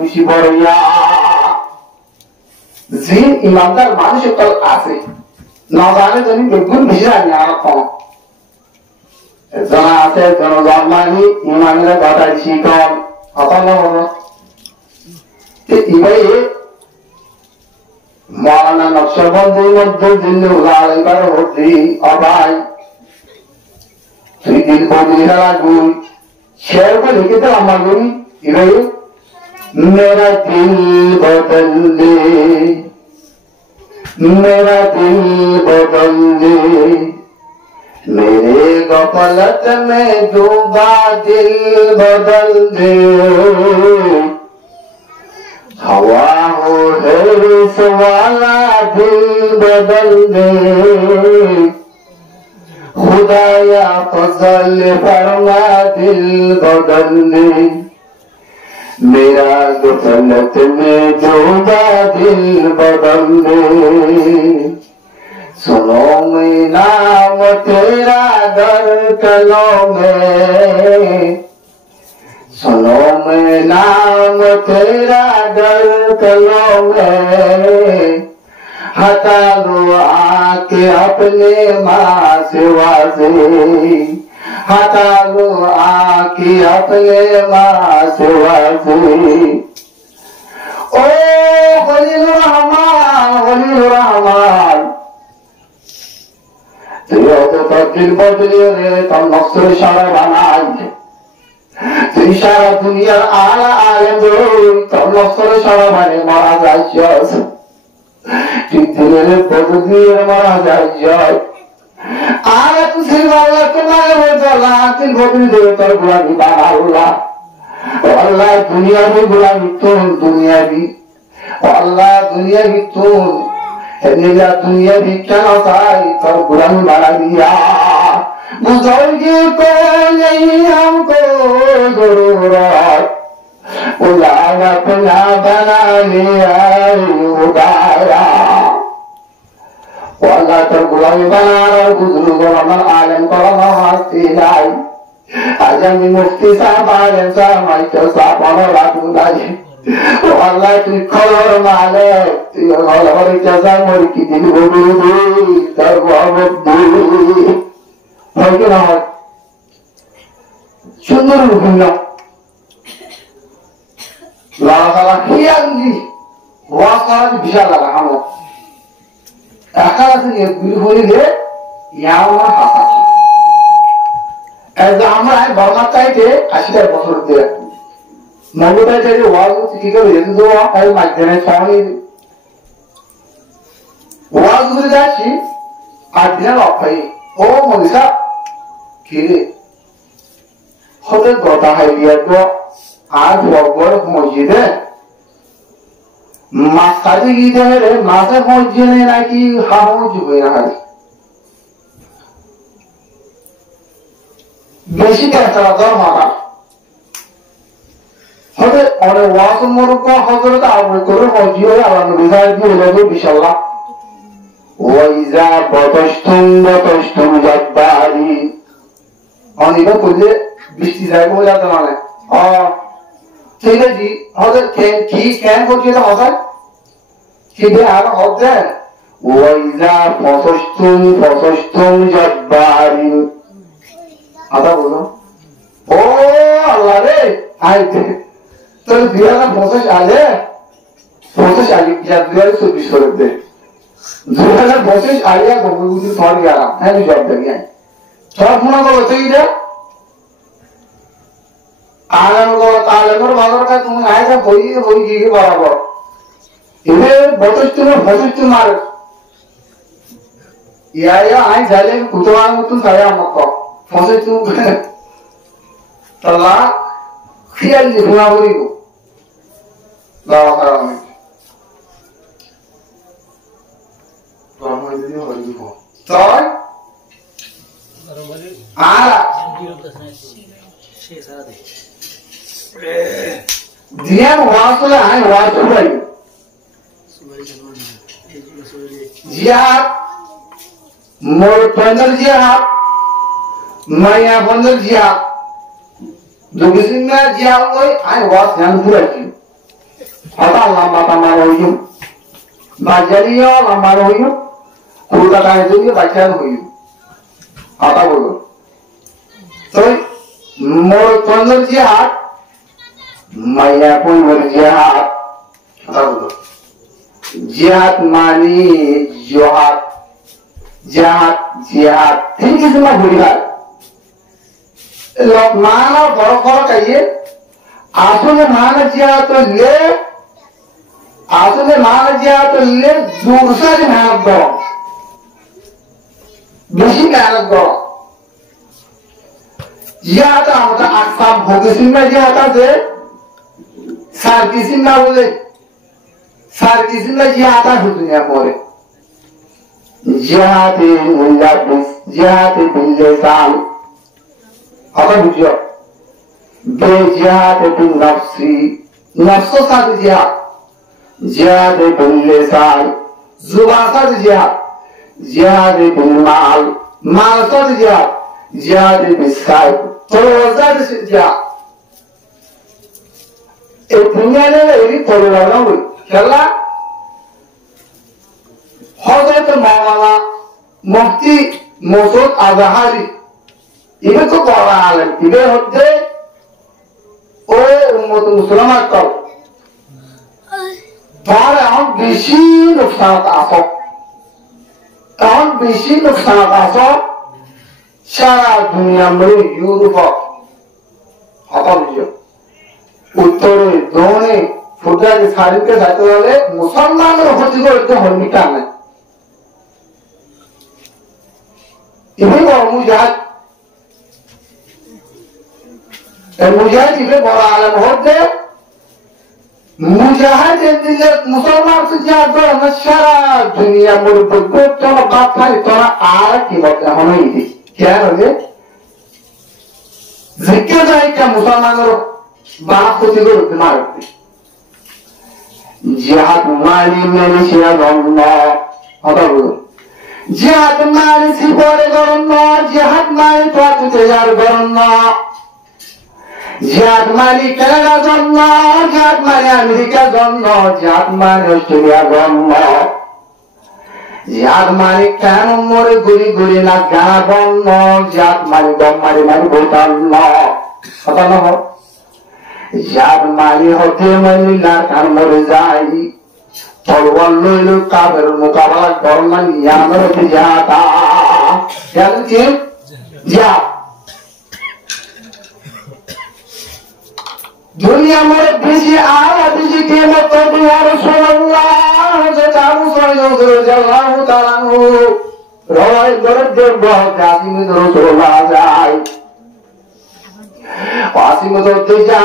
বেশি বড়িয়া জিন ইমানদার মানুষ আছে না জানে জানি বেগুন বেশি জানি আর কম জানা আছে জনজন্মানি ইমানের কথা শিকম হতাল এবারে মৌলানা নকশবন্দির মধ্যে দিল্লি উদাহরণ হচ্ছে অভাই তুই দিল বদলি হেলা গুই शेर को लिखे थे अम्मागुरी इधर मेरा दिल बदल दे मेरा दिल बदल दे मेरे गफलत में डूबा दिल बदल दे हवा हो हिर्स वाला दिल बदल दे खुदाया फजल फरमा दिल बदल दे मेरा गफलत में डूबा दिल बदल दे सुनो मैं नाम तेरा दर कलो में सुनो मैं नाम तेरा दर कलो में हटा लो आके अपने माँ सेवा से हटा लो आके अपने माँ सेवा से ओ खलील रहमान तो दिल बदलिए रे तो नस्र सारा बनाई तुम सारा दुनिया आला आलम तो नस्र सारा बने मारा जाए दिलेर बदलिए मारा जाए আর তুই আল্লাহ তোমার বলা তুই বদলি দে তোর গোলামি বাবা আল্লাহ আল্লাহ দুনিয়াবি গোলামি তোর দুনিয়াবি আল্লাহ দুনিয়াবি তোর হেলিয়া দুনিয়াবি কেন চাই তোর গোলামি বাড়া দিয়া বুঝোগে তো নেই हमको जरूरत उलाना अपना बना लिया उदारा والله تقول بنا رجل ورنا عالم قرنا هستيلاي أجمع مفتي صاحب عالم صاحب ما يتصاب أنا راتو داي والله تقول مالك تقول هوري جزاء هوري كذي بودي تقول بودي هاي كنا هاي شنو نقولنا لا لا خيالي واصل بيشال على حمو أخلاص يقولون ليه يا الله حسن إذا عمره برما تايته أشياء بسيطة ده موجودة تيجي واجو تيجي يندوا هاي مجنون ثاني واجو ده شيء أدنى لطفي أو مليسا كذي هذا قطع هاي بيادو आज वगैर मौजूद है मास्टर की इधर मासे मौजूद है ना कि हाँ मौजूद है ना बेसिक ऐसा लगा हमारा हमें और वासुम मरुका हज़रत आबू करो मौजूद है अल्लाह ने रिज़ाई भी लगे बिशाला वाइज़ा बतश्तुम जब्बारी और इधर कुछ बिस्ती जाए वो जाता माने और ठीक है जी हज़रत कैन को चीज़ होता है ठीक है आरा होता है वाइज़ा फसश्तुम जब्बारी आता बोलो ओ अल्लाह रे आए थे तो दिया ना फसश आले जब दिया तो बिस्तर दे दिया ना फसश आलिया को मुझे थोड़ी यारा है नहीं जब तक यार थोड़ा पुना को बताइए जा आलम को बाजार का तुम आए थे कोई की बराबर इधर बतश्तुम मार या आए जाले कुतवान तुम साया मक्का फसश्तुम तला खियाल लिखना बोली को लावा कराने तो हम इधर ही बोली को तो आला दिया वासुला है वासुला जिया मोर पंदर जिया माया पंदर जिया দুগিসিনা জিয়া ওই আই ওয়াজ জান পুরাছি হতা লম্বা তামার হইও বাজারিও লম্বা হইও কলকাতা হইও বাজার হইও হতা বলো তো মোর তন্দর জিহাদ মাইয়া পুর জিহাদ হতা বলো জিহাদ মানি জিহাদ জিহাদ জিহাদ ঠিক আছে না ভুলিবার लोग माना बड़ो बड़ो कहिए आसुने मान जिया तो ले दूसरा की मेहनत करो बेसी मेहनत करो जिया तो हमका आसाम भोगेसी में जिया था से सार्किसी में बोले सार्किसी में जिया था दुनिया मोरे जिया थे बिल्ले साल apa bujo be jihad bin nafsi nafsu sad jihad bin lisan zuban sad jihad bin mal sad jihad bin sayf tawazad jihad e dunya ne eri tolana hui kala hazrat maulana mufti Masood Azhari इवे तो बड़ा आलम इवे होते ओ उम्मत मुसलमान को बार हम बेशी नुकसान आसो सारा दुनिया में यूरोप हता बुझो उत्तरे दोने फुटा के सारी के साथ वाले मुसलमान होती को इतने होनिका नहीं इवे को मुजाहिद मुजाहिद इवे बड़ा आलम होते मुजाहिद इंदिले मुसलमान से ज्यादा सारा दुनिया में बुद्ध तो बात था तो आर की बात हमें ही क्या है जिक्र जाए क्या मुसलमानों बात होती को मारते जिहाद माली में निशिया गन्ना होता बोलो जिहाद माली सिपारे गन्ना जिहाद माली तो तुझे गन्ना जिहाद माली कनाडा गन्ना जिहाद माली अमेरिका गन्ना जिहाद माली ऑस्ट्रेलिया गन्ना जिहाद माली कैन मोरे गुरी गुरी ना गाना गन्ना जिहाद माली गम माली बोलना पता ना हो जिहाद माली होते मनी लार मरे जाई तलवार लोइलो काफिर मुकाबला करना यामर होते जाता क्या कहते जिहाद दुनिया में बिजी आया बिजी के मत तो या रसूल अल्लाह से ताबू सल्लल्लाहु अलैहि वसल्लम रोए दर्द बहुत जाती में रसूल अल्लाह जाए वासिम तो तेजा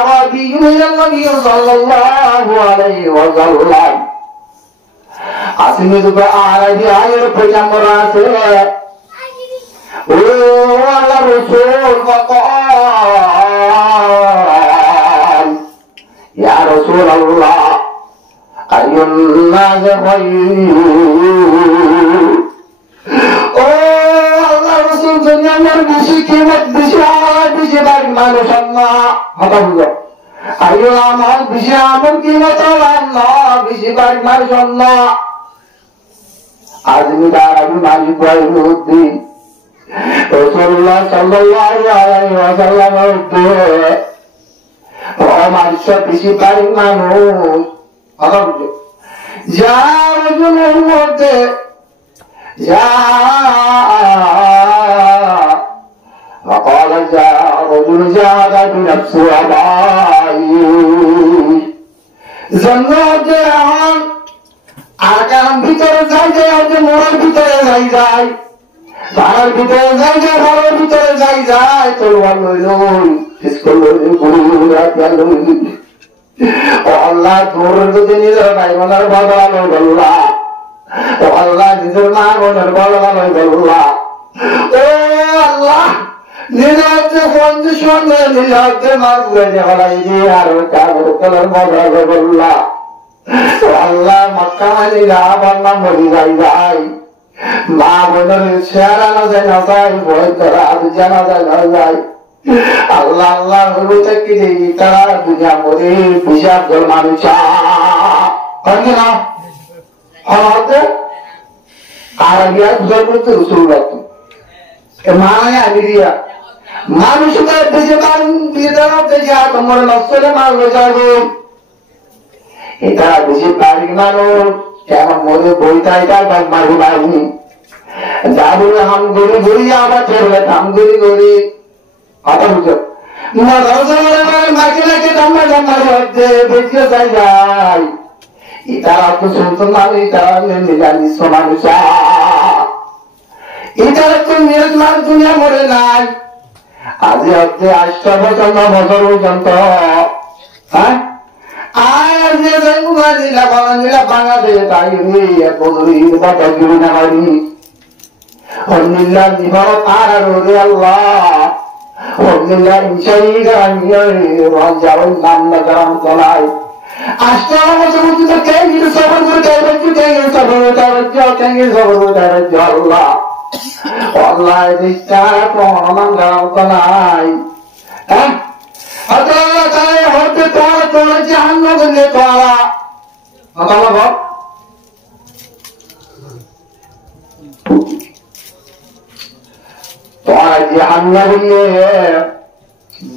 अरबी नबी सल्लल्लाहु अलैहि वसल्लम आसिम तो अरबी आए पैगंबर से ओ अल्लाह रसूल फक़ाल या रसूल अल्लाह अय्युन नाज़ खैर ओ अल्लाह रसूल दुनिया में बेशी कीमत बेशी आवाज़ बेशी बारी मानुष अल्लाह हता हुआ अय्युन आमाल बेशी आमल कीमत अल्लाह बेशी बारी मानुष अल्लाह आदमी का अरबी मालिक भाई होती रसूलुल्लाह सल्लल्लाहु अलैहि वसल्लम होते हमारे सब किसी बारी मानुष अगर जा रजुल होते जा वक़ाल जा रजुल जादा बिनफ्सि अबाई जन्नते हम आगाम भीतर जाए मोर भीतर जाए তার ভিতরে জায়গা ঘরের ভিতরে যাই যায় তলোয়ার লইল পিস্তল লইল গুলি রাখিয়া লইল ও আল্লাহ তোর যদি নিজের ভাই বোনের বদলা লই বললা ও আল্লাহ নিজের মা বোনের বদলা লই বললা ও আল্লাহ নিজের কন্ডিশন নিজের মাঝে হলাই দিয়ে আর কাগজ কলর বদলা লই বললা ও আল্লাহ মক্কা মালিরা বান্না মরি যাই যায় মা বোনের চেহারা না যায় না যায় ভয় করা আর জানা যায় না যায় আল্লাহ আল্লাহ হলো থেকে যে তারা দুনিয়া মরে হিসাব জল মানুষ পারবে না হতে আর গিয়া দুজন করতে রসুল রাখতো মানায় আমি দিয়া মানুষকে বেঁচে পান বিদাতে যা তোমার নসলে মারবে যাবে এটা বেশি পারি মানুষ কেমন মনে বইটাই তার বাদ মারবে পারিনি যা বলে হাম গড়ি গড়ি আবার চলবে হাম গড়ি গড়ি কথা বুঝো মাকে নাকি দাম্মা দাম্মা হচ্ছে বেঁচে যাই যাই ইতারা তো শুনতো না ইতারা নিরামিষ মানুষ ইতারা তো নিরাজ মানুষ দুনিয়া মরে নাই আজি হচ্ছে 8 বছর 9 বছর পর্যন্ত হ্যাঁ আর যে জঙ্গলা নীলা বাংলাদেশে তাই বদলি বা বদলি না বাড়ি অন্যিল্লা নিভর আর রে আল্লাহ অন্যিল্লা ইনশাই গানিয়ে রাজাও নাম না গাম চলাই 8 বছর পর্যন্ত কে নিয়ে সবর করে আল্লাহ আল্লাহ দিশা প্রমাণ গাম চলাই হ্যাঁ আল্লাহ তাআলা হতে তোরা জাহান্নামে নিয়ে তোরা আল্লাহ বল তোরা জাহান্নামে নিয়ে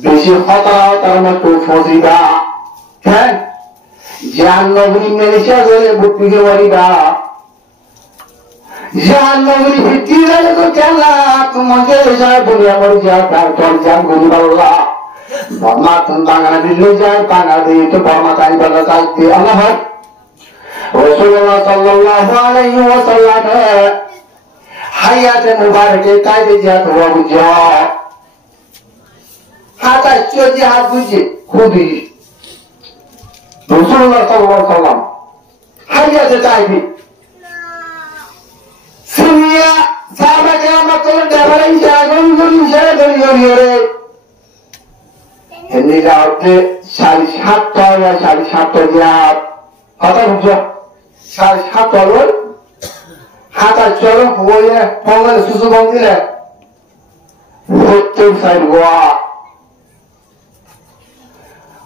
বেশি খতরা তার মতো ফজিদা হ্যাঁ জাহান্নামে মেরেছে বলে বুদ্ধিকে বলিবা জাহান্নামে ভিত্তি লাগে তো কেলা তোমাকে যায় দুনিয়া মরে যায় তারপর জান বলি আল্লাহ বর্মা তুমি বাঙালি দিল্লি যায় বাঙালি তো বর্মা তাই বলা চাইতে আল্লাহ রাসূলুল্লাহ সাল্লাল্লাহু আলাইহি ওয়াসাল্লাম হায়াতে মুবারকে কায়দে জিহাদ হওয়া বুঝা হাতা চোজি হাত বুঝে খুবই রাসূলুল্লাহ সাল্লাল্লাহু আলাইহি ওয়াসাল্লাম হায়াতে তাইবি সিনিয়া সাহাবা কেরাম তো দেবারাই জাগন গুলি ছেড়ে ধরিয়ে এমনিটা হচ্ছে 7.5 জিহাদ কথা বুঝছো 7.5 হাতা চলো হয়ে পঙ্গলে সুসু বঙ্গিলে 70 গোয়া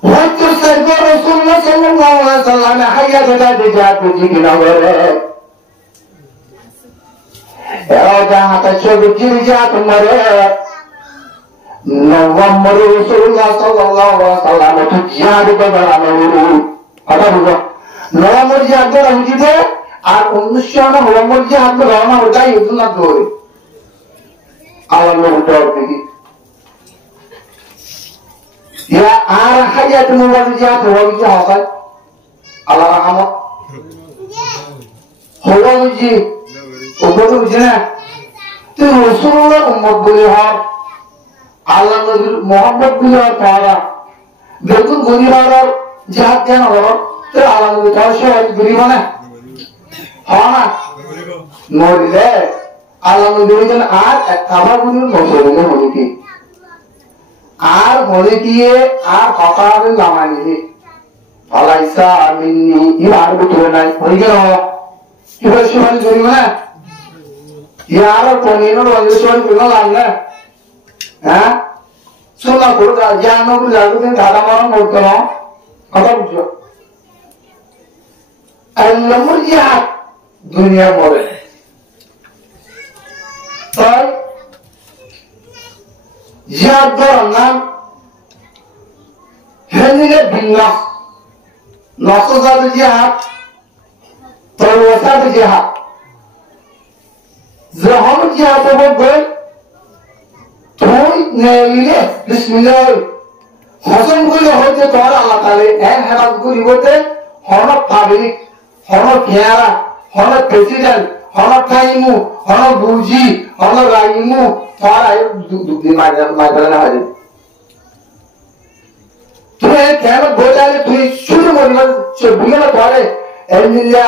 70 গোয়া রাসূলুল্লাহ সাল্লাল্লাহু আলাইহি ওয়াসাল্লাম হায়াতে তাইবি জিহাদ বুঝি কিনা বলে এরা হাতা চলো জিহাদ মরে Muhammad Rasulullah sallallahu alaihi wasallam itu jihad berbara-bara. Apa bukan? Muhammad jihad berbara juga. Ar unusyana Muhammad jihad berbara udah itu nak doi. Allah mengucap begini. Ya ar hayat Muhammad jihad berbara jihad. Allah rahmat. Hawa uji. Ubud ujna. Tu Rasulullah umat boleh আল্লাহ নবী মুহাম্মদ বিন তাআলা দেখুন গরিবার জিহাদ কেন হলো তো আল্লাহ নবী তার সবাই গরিব না হয় না মরিলে আল্লাহ নবী বলেন আর আবার বলুন মসজিদে হলি কি আর হলি দিয়ে আর হকারে লামানি আলাইসা মিন্নি ইবার ভিতরে নাই হই গেল কি বলে সবাই গরিব না ইয়ার কোনিনো রজেশন বিনা লাগনা হ্যাঁ সোনা করে জানো কি লাগবে তুমি দাদা মারা করতে না কথা বুঝছো আল্লাহ জিহাদ দুনিয়া মরে তাই জিহাদ করার নাম হেনিলে ভিন্না নসজাদ জিহাদ তরওয়াসাদ জিহাদ যখন জিহাদ হবে তুই নেইলে বিসমিল্লাহ হসন কইলে হইতে তোর আল্লাহ তাআলা এক হেরাত করি হইতে হন পাবলিক হন কেয়ারা হন প্রেসিডেন্ট হন টাইমু হন বুজি হন রাইমু তোর আয় দুদি মাইদার না হয় তুই কেন বোঝালে তুই শুরু মরিবা বুঝলা তোরে এমনিয়া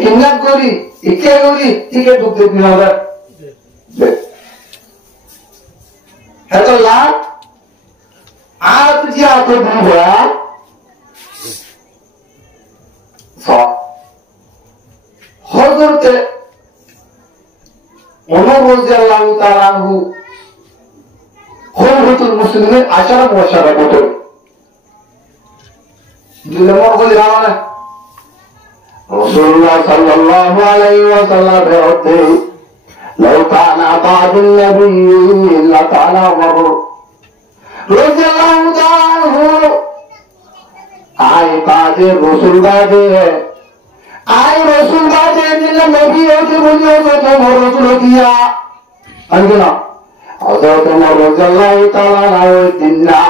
কিডন্যাপ করি ইকে করি ইকে দুদি দিনা Это лад, а где это было? Хазрат Умар রাদিয়াল্লাহু তাআলা আনহু খুব আইমাতুল মুসলিমিন আশারা মুবাশশারা বটে দিলে মর বলি রামানা রাসূলুল্লাহ সাল্লাল্লাহু আলাইহি ওয়াসাল্লাম বলতে লাউ কানা বাদুন নবী ইল্লা কানা ওমর রাদিয়াল্লাহু তাআলা আই বাদে রাসূল বাদে আই রাসূল বাদে দিলে নবী হতে বলিও তো ওমর রাসূল দিয়া আনগনা হযরত ওমর রাদিয়াল্লাহু তাআলা ওই দিনা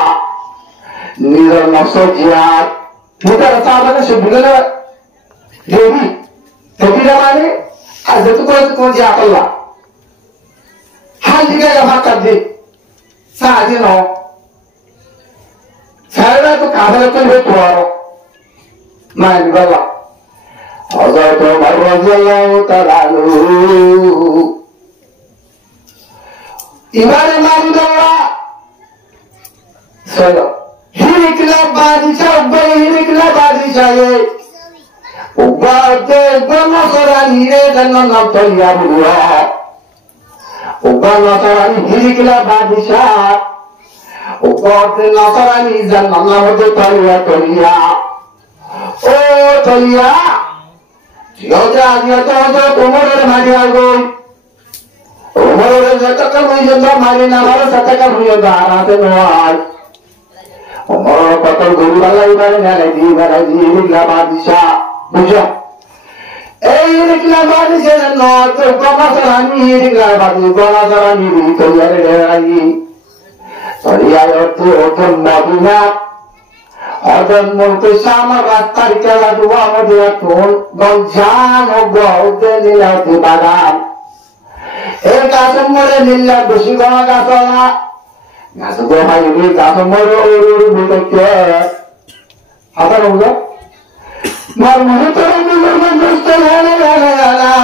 নিজের নফস জিয়াদ ভিতরে সাহাবাকে সে বুঝলে দেবী দেবীরা মানে আর যেটুকু কোন জিয়া আল্লাহ হাল দিকে ভাগ দে সাহায্য ন সারা তো কাভালে করবে তোর মানে বাবা হযরত ওমর রাদিয়াল্লাহু তাআলা ইমানে মারুদাল্লাহ চলো হিরকলা বাদশাহ হিরকলা বাদশাহ উবাদে বনসরানি রে জান্নাত তলিয়া বুয়া উবানসরানি হিরকলা বাদশাহ উবাদে নসরানি জান্নাত তলিয়া তলিয়া ও তলিয়া জিওজা জিওজা তোমাদের মাঝে আগই ওমরের জাকাত হইছে মারি না আর সাতাকা হইছে আরাতে নয় ওমর কত গরিবালা ইবারে নালে দিবারা জিলা বাদশা বুঝো এই রিকলা বাদশা ন তো কমাসরানি রিকলা বাদশা গলাসরানি তো ইয়ারে দেরাই সরিয়া তো ওতো মদিনা হযরত মুলক শাম রাস্তার কেলা দুয়া মদিনা তোন গঞ্জান ওতে নীলাতে বাদাম এই গাছ মরে নীলা বেশি গলা গাছ না গাছ গোহাই গাছ মরে ওর বুঝতে আবার হলো মার মুহূর্তে মস্ত হলে লাগা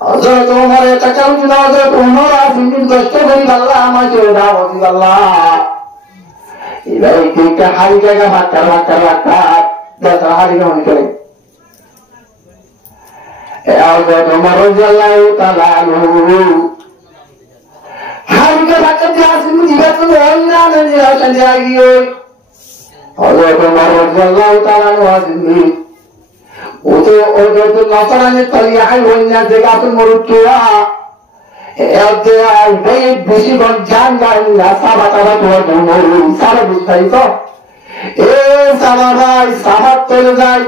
হযরত ওমর তাকাও দিল হযরত ওমর আসিন কষ্ট করি আল্লাহ আমাকে দাও দি আল্লাহ ইলাই কি হারি জায়গা ভাক্কা দাদা হারি গান করে হযরত ওমর রাদিয়াল্লাহু তাআলা হারি কে ভাক্কা দিয়ে আসিন দিবা তো হইনা না যে আসেন যাগিও হযরত ওমর রাদিয়াল্লাহু তাআলা আসিন ওতো হযরত নসরানি তলিয়া হইনা জায়গা তো মরুতুয়া এতে আই বেশি গঞ্জান গাইলা সাবাতা তো মরু সারা বুঝাই তো এ সাবা ভাই সাবাত চলে যায়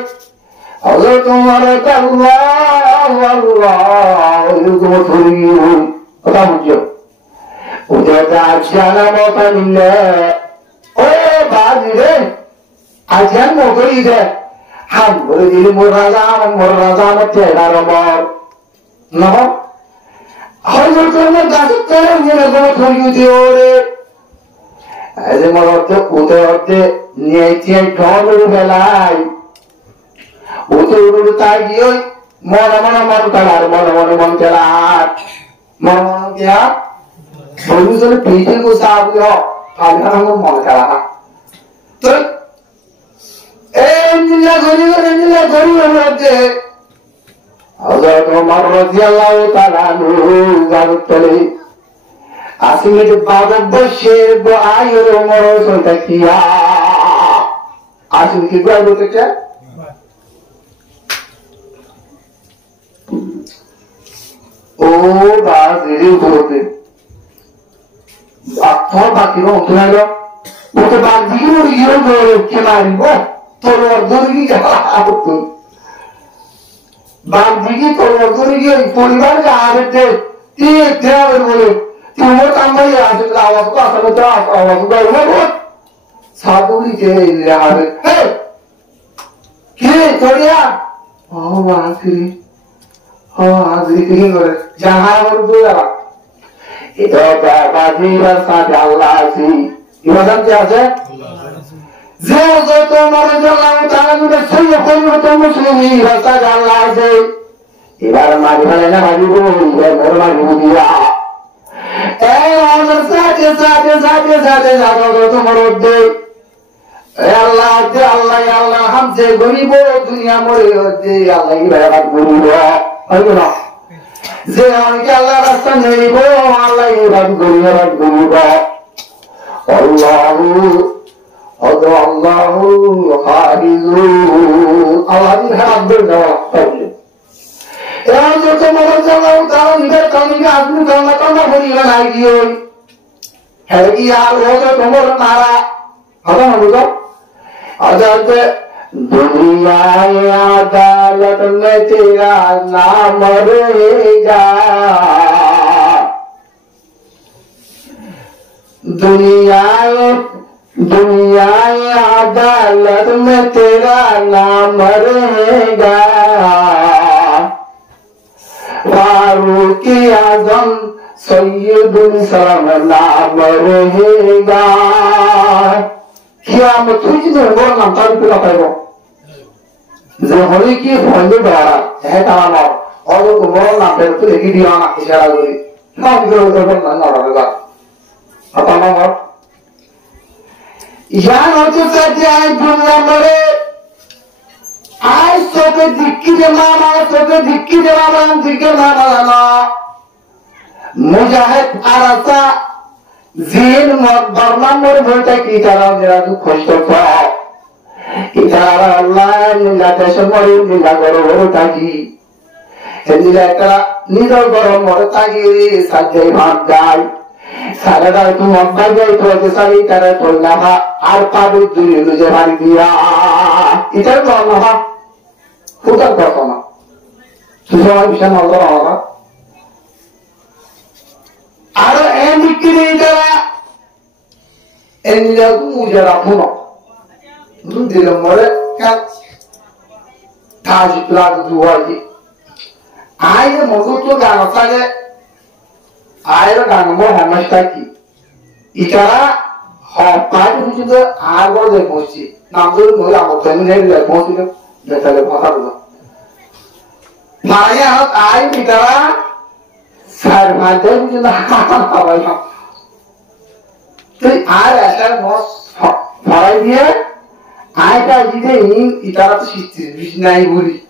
হযরত ওমর আল্লাহু আল্লাহ এরকম ধরি কথা বুঝছো ওটা জানা মত নিলে ও বাজি রে আজান মগরি দে হাম বলে দিল মোর রাজা মতে রামর না হযরত ওমর গাছ করে নিয়ে গো ধরি দিওরে আজ মরতে উদরতে নিয়ে চিয়ে ঢোল বেলাই উড়ে তাই গিয়ে মনে মনে মন কালার মনে মনে মন কালার মন মন কিয়া বলুন পিঠে গোসাবিও আল্লাহ মন কালার তো এই নীলা গরি মধ্যে হযরত ওমর রাদিয়াল্লাহু তাআলা জানতলে আসলে বাদক বশের আয়ের ওমর সইতা কিয়া আসলে কি গয় বলতে চায় ও বাজেরে উপরতে আত্মা বাকির অন্তরাল ও তো বাগদিকে মরে গিয়ে কে মারিব তোর অর্ধরি আপত্ত বাগদিকে তোর অর্ধরি গিয়ে পরিবারকে আরেকটে বলে তোমার কামাই আছে আওয়াজ তো আসলে তো আওয়াজ করবো সাধুরি কে হবে কে তোরিয়া ও বাকি আজকে করে যাহা বলবো এটা বাজিবার সাথে আল্লাহ আছে ইবাদত কি আছে যে যত মরে গেলাম তারা যদি সইয়ে পরিবর্ত মুসলিম রাস্তা আল্লাহ আছে এবার মারি ফেলে না ভাবিব এবার মোর মারিব দিয়া এই আমার সাথে সাথে সাথে সাথে যাবো তোমার দে আল্লাহ দে আল্লাহ আল্লাহ হামছে গরিব দুনিয়া মরে দে আল্লাহ ইবাদত গরিব হইলো না যে আমাকে আল্লাহ রাস্তা নেইব আল্লাহ ইবাদত গরিব আল্লাহু আল্লাহু হাফিজুন আল্লাহ হাফিজ দেওয়া হবে এর যত মনে জানাও তাও নিজের কামিকে আপনি জানা কামনা করিবেন আই দিও হ্যাঁ কি আর ওটা তোমার নারা হবে না বুঝো আজাদ दुनियाए अदालत में तेरा नाम रहेगा दुनियाए अदालत में तेरा नाम रहेगा फारूक आजम सैयदुल सलाम नाम रहेगा क्या मैं तुझे नहीं नाम तारीफ कर पाएगा जहरी की फंडे द्वारा है ताला और वो तुम्हारा नाम पे तो एक ही दिया ना इशारा करी ना बिगड़ उधर पर ना रहेगा आता ना मत यार होते कहते हैं दुनिया मरे आज सोके दिक्की दे मामा दिक्के मामा ना मुजाहिद आरसा जीन बर्मा मोर बोलता की तरह मेरा तू खुश तो पाओ इतारा अल्लाह निला दशमरी निला गरो ताकी निला करा निला गरो मोर ताकी रे साजे भाग गाय सारा दाल तू मब्बा गई तो के सारी तरह तो लहा आर पादु दुरी मुझे मारी दिया इधर तो लहा उधर तो ना तुझे विषय नजर आवा आरो एम दिक्की इधर एनिला तू मुझे रखूना दिल मरे क्या ताज प्लाट दुआई आये मगु तो गाना सागे आये गाना मो हमेशा की इचारा हाँ पार्टी कुछ तो आगो दे पहुंची नामदुल मोला मोटे में नहीं ले पहुंची तो बेचारे भागा बोला माया हाथ आये इचारा सर भांडे कुछ ना हवाई हम तो आये ऐसा बहुत फराई दिया आयता जिदे इन इतारा तो शिष्ट नहीं बोली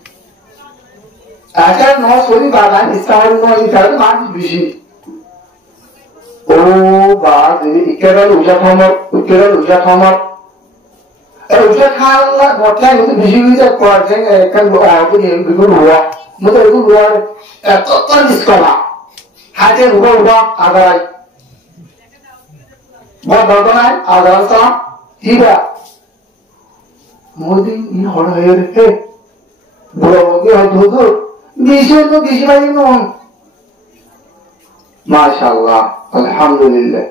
ऐसा नौ सोनी बात है इसका हम नौ इतारा तो मान बिजी ओ बात ये इकेरल उजा थमर उजा खाला बोलता है तो बिजी भी जब क्वार्टर कल वो आया तो ये बिल्कुल हुआ मुझे बिल्कुल हुआ तो इसका ना हाथे हुआ आगर आई बहुत बड़ा है आगर सा ठीक है मोदी इन हड़ है रे बुरा हो गया धोधो बीचे तो बीच में नो माशाल्लाह अल्हम्दुलिल्लाह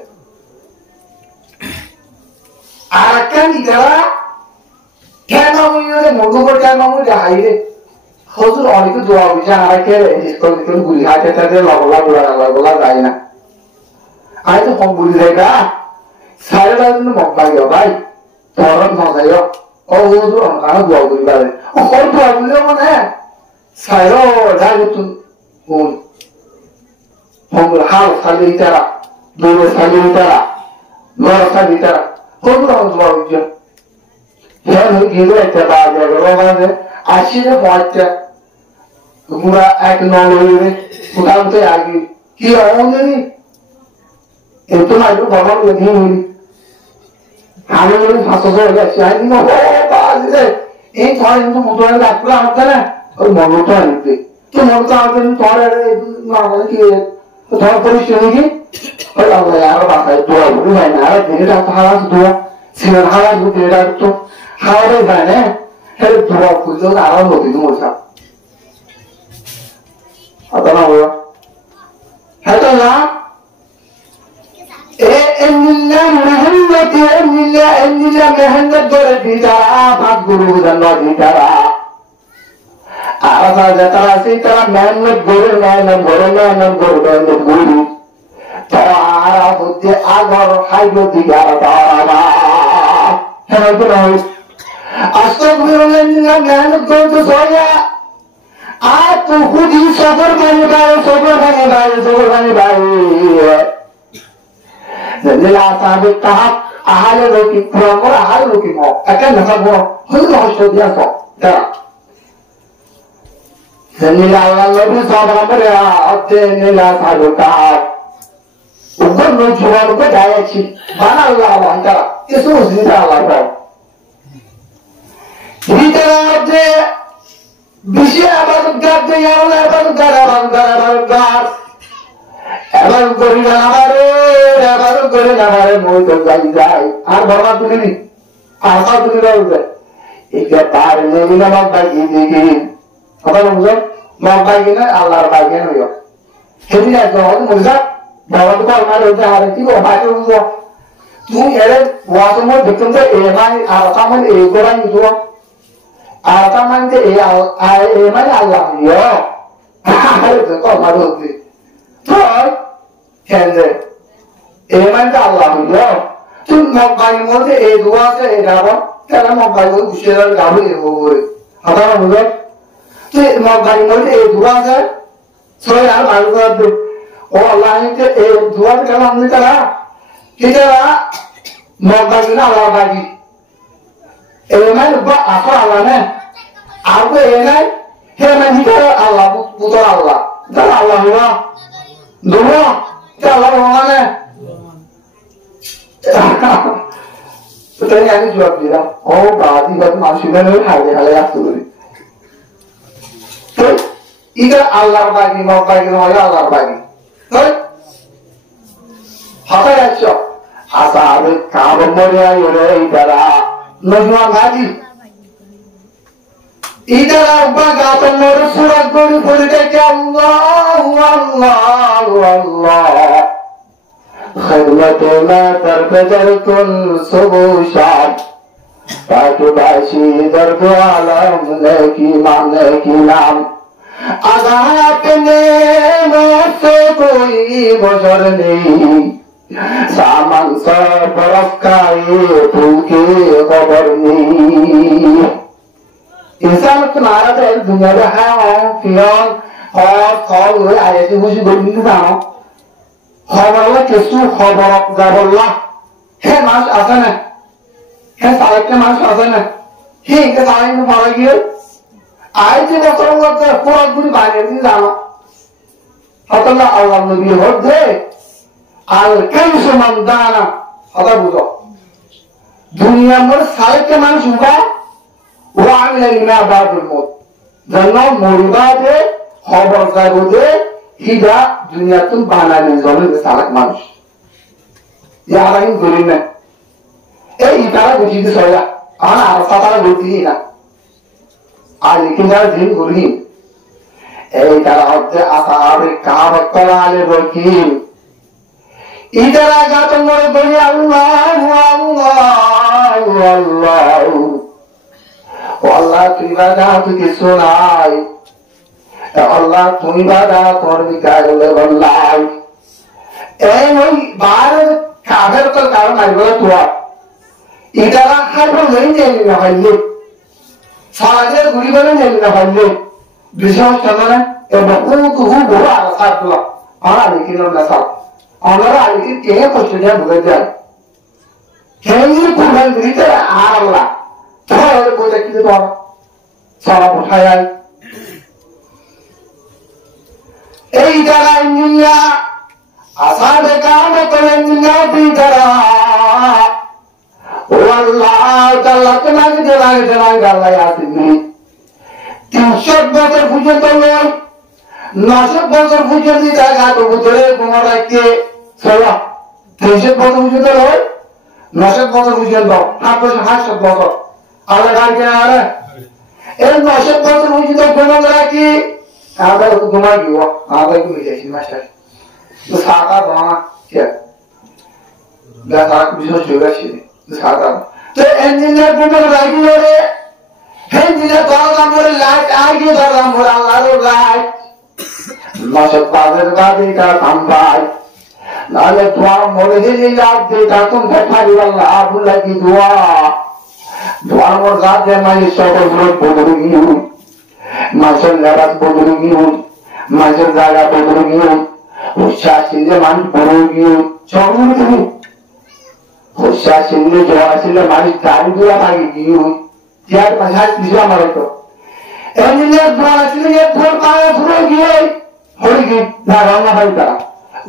आरकन इधरा क्या नाम है मोदो को क्या नाम है हाई रे हुजूर और को दुआ बिचा आरके इसको गुली हाथे ते लगला जाए ना आए तो हम बुली जाएगा सारे रात में मौका गया भाई तोरन हो जाएगा और वो जो हमारा दुआ बुली बारे और दुआ बुली माने सारो जागे तुम हम हाल साले इतारा दो साले इतारा नौ साले इतारा हो दुआ बुली यार हो गिरे इतना बात है अगर वो आशीर्वाद बहुत है पूरा एक नॉलेज में उठाओ तो आगे कि आओ नहीं ये तो ना जो बाबा ने दी हुई हमें लोग फांसो हो गया शायद ना हो बात है एक थोड़ा इनको मुद्दा लगता है ना और मनुष्य है इतने तो मनुष्य आते हैं थोड़ा ना वाले कि थोड़ा परिश्रम की और अब यार बात है दुआ बुरी है ना धीरे धीरे हालात दुआ सिर हालात धीरे धीरे तो हारे बने है दुआ कुछ तो आराम होती है मुझे आता ना हुआ है तो ना एनिला मेहनत करे दीदारा बात गुरु दंडा दीदारा आवाज़ जतरा से तरह मेहनत गुरु गुरु तो आरा होते आगर हाइलो दीदारा तारा है ना तो ना अस्तक मेहनत मेहनत गुरु तो सोया आप तो खुद ही सफर बने भाई नीला साबित कहा आहाले लोकी पुरामोर आहाले लोकी मो अकेले नसाबो हुलो होशोदिया सो तेरा नीला लोकी साबरा मरे आते नीला साबित कहा Ugo no juwa ugo daya chi. Mana Allah wantara. Isu usita Allah ko. Hitara abde bishi abad gadde yarla abad gar. Abad gori na mare moi to jai. Ar barba tulini. Arka tulira ude. Ike par ne ina mabagi digi. Apa namanya? Mabagi na Allah bagi na yo. Jadi aja muza bawa tu kalau ada udah hari itu apa itu muza. Tu ada waktu mau bikin tu emai arka man egoran itu. Arka man tu emai Allah yo. Itu kau malu tu. Tuh, kende. Emai tu Allah yo. Tu mabagi mau tu dua tu apa? Kalau mabagi tu usia gabu ego. Apa namanya? Tu mabagi mau tu dua tu. Soalnya malu tu. Oh Allah itu dua tu kalau ni kita mau bagi Allah bagi. Emai lupa apa Allah ni? Aku emai, emai kita Allah putar Allah. Kita Allah Allah. Dua, kita Allah Allah ni. Sebenarnya ini jawab dia. Oh berarti manusia ni hal-hal yang sulit. Ida Allah bagi, mau bagi, Allah bagi. Apa ya cok? Asal kamu meriah yore idara, nujua ngaji. Idara baga tumur surat guru purike Allah. Khidmatuna terkejarkun subuh syam. Batu basi dardu alam neki nam. आजाद ने मुझसे कोई गुजर नहीं सामान sir बरफ का ये फूल की खबर नहीं इंसान तुम्हारा तो एक दुनिया में है फिर और कॉल हुए आए थे मुझे बोलने नहीं जाना खबर ला किसु खबर जबरला है मास आसान है सारे के मास आसान है इनके सारे में मारा गया आज जो बच्चों को पूरा गुरु बाने नहीं जाना हतला अल्लाह नबी होते आल कैसे मंदाना हता बुझो दुनिया में सारे के मान शुभा वो आगे लिना बादल मौत जन्ना मुर्दा दे खबर जागो दे हिदा दुनिया तुम बाना नहीं जाने के सारे मानुष यार इन गुरु ने इतारा बुझी तो सोया आना सातारा बुझी ही ना आज किन्ना दिन गुरु इतारा होते आसारे काम कराले रोकीम इतारा गाते मोरे दुनिया अल्लाह तुम बादा तुझे सुनाई अल्लाह तुम बादा तोड़ निकाले वल्लाह वही बाहर कागज पर कारण नहीं बोला तुआ इतारा हर पर नहीं जाएंगे ना भाई सारे गुरी बने नहीं ना भाई विश्वास करना है ये बहुत बुरा आसार तुला आना लेकिन ना साथ आना लेकिन क्या कुछ नहीं बुझ जाए क्या ये कुछ नहीं तो आला तो ये कुछ किसी तो सारा उठाया ए इधर इंडिया आसार काम तो इंडिया भी करा वल्लाह तल्ला तुम्हारे जला गला याद नहीं 300 বছর পর্যন্ত নয় 900 বছর পর্যন্ত জায়গা তো ভিতরে তোমার রাখতে চলো 300 বছর পর্যন্ত নয় 900 বছর পর্যন্ত 800 বছর আলাদা করে আর এই 900 বছর পর্যন্ত তোমার রাখি আমরা তো তোমার গিয়ে আমরা কি মিলেছি মাস্টার তো সাকা বাবা কে দেখা বিশেষ যোগাছি সাকা তো ইঞ্জিনিয়ার তোমার রাখি রে Hendiler dağdan böyle light, ağrı dağdan böyle Allah'ın light. Nasıl bazı kadar tambay. Nale dua mole hili labde takun kefari valla abulla ki dua. Dua mor zaten mali sokol mor bodru giyu. Masal leras bodru giyu. Masal zaga bodru giyu. Usha sinde man bodru giyu. Çorlu giyu. Usha sinde joa sinde mali tari dua lagi giyu. यार पचास पिछला मरे तो engineer द्वारा चलिए थोड़ पाया थोड़े गिए थोड़ी की ना रावना भाई करा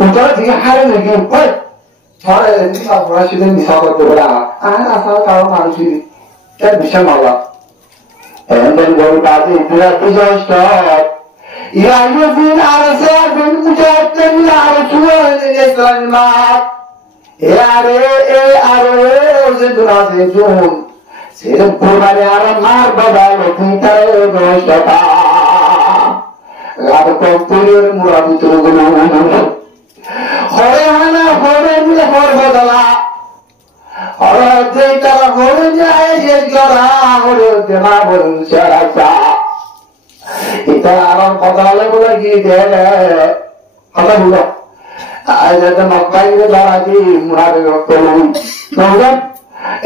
উত্তর দিকে হারে নাকি কই ধরে নিশা পড়া শুধু নিশা করতে বলে আর আসা কারো মানুষই তার বিশাল মালা এমন বড় কাজে ইতিরা বিজয় স্টপ ইয়া ইউজিন আর সাবিন মুজাদ্দিন আর সুওয়াল ইসলামাত এ আরে জিন্দুরা জিন্দুন সিরম কুরবানি আর মার বাবা তিনটারে দশটা আর কম্পুরের মুরাদি তুলগুলো হরে হানা হরে মিলে হর বদলা হরে যেটা হরে যায় যে গরা হরে দেনা বলুন সারাসা এটা আর বদলালে বলে কি দেলে কথা বলো আজ তো মক্কাইরে দাঁড়াজি মুরাদি করুন নওগাঁ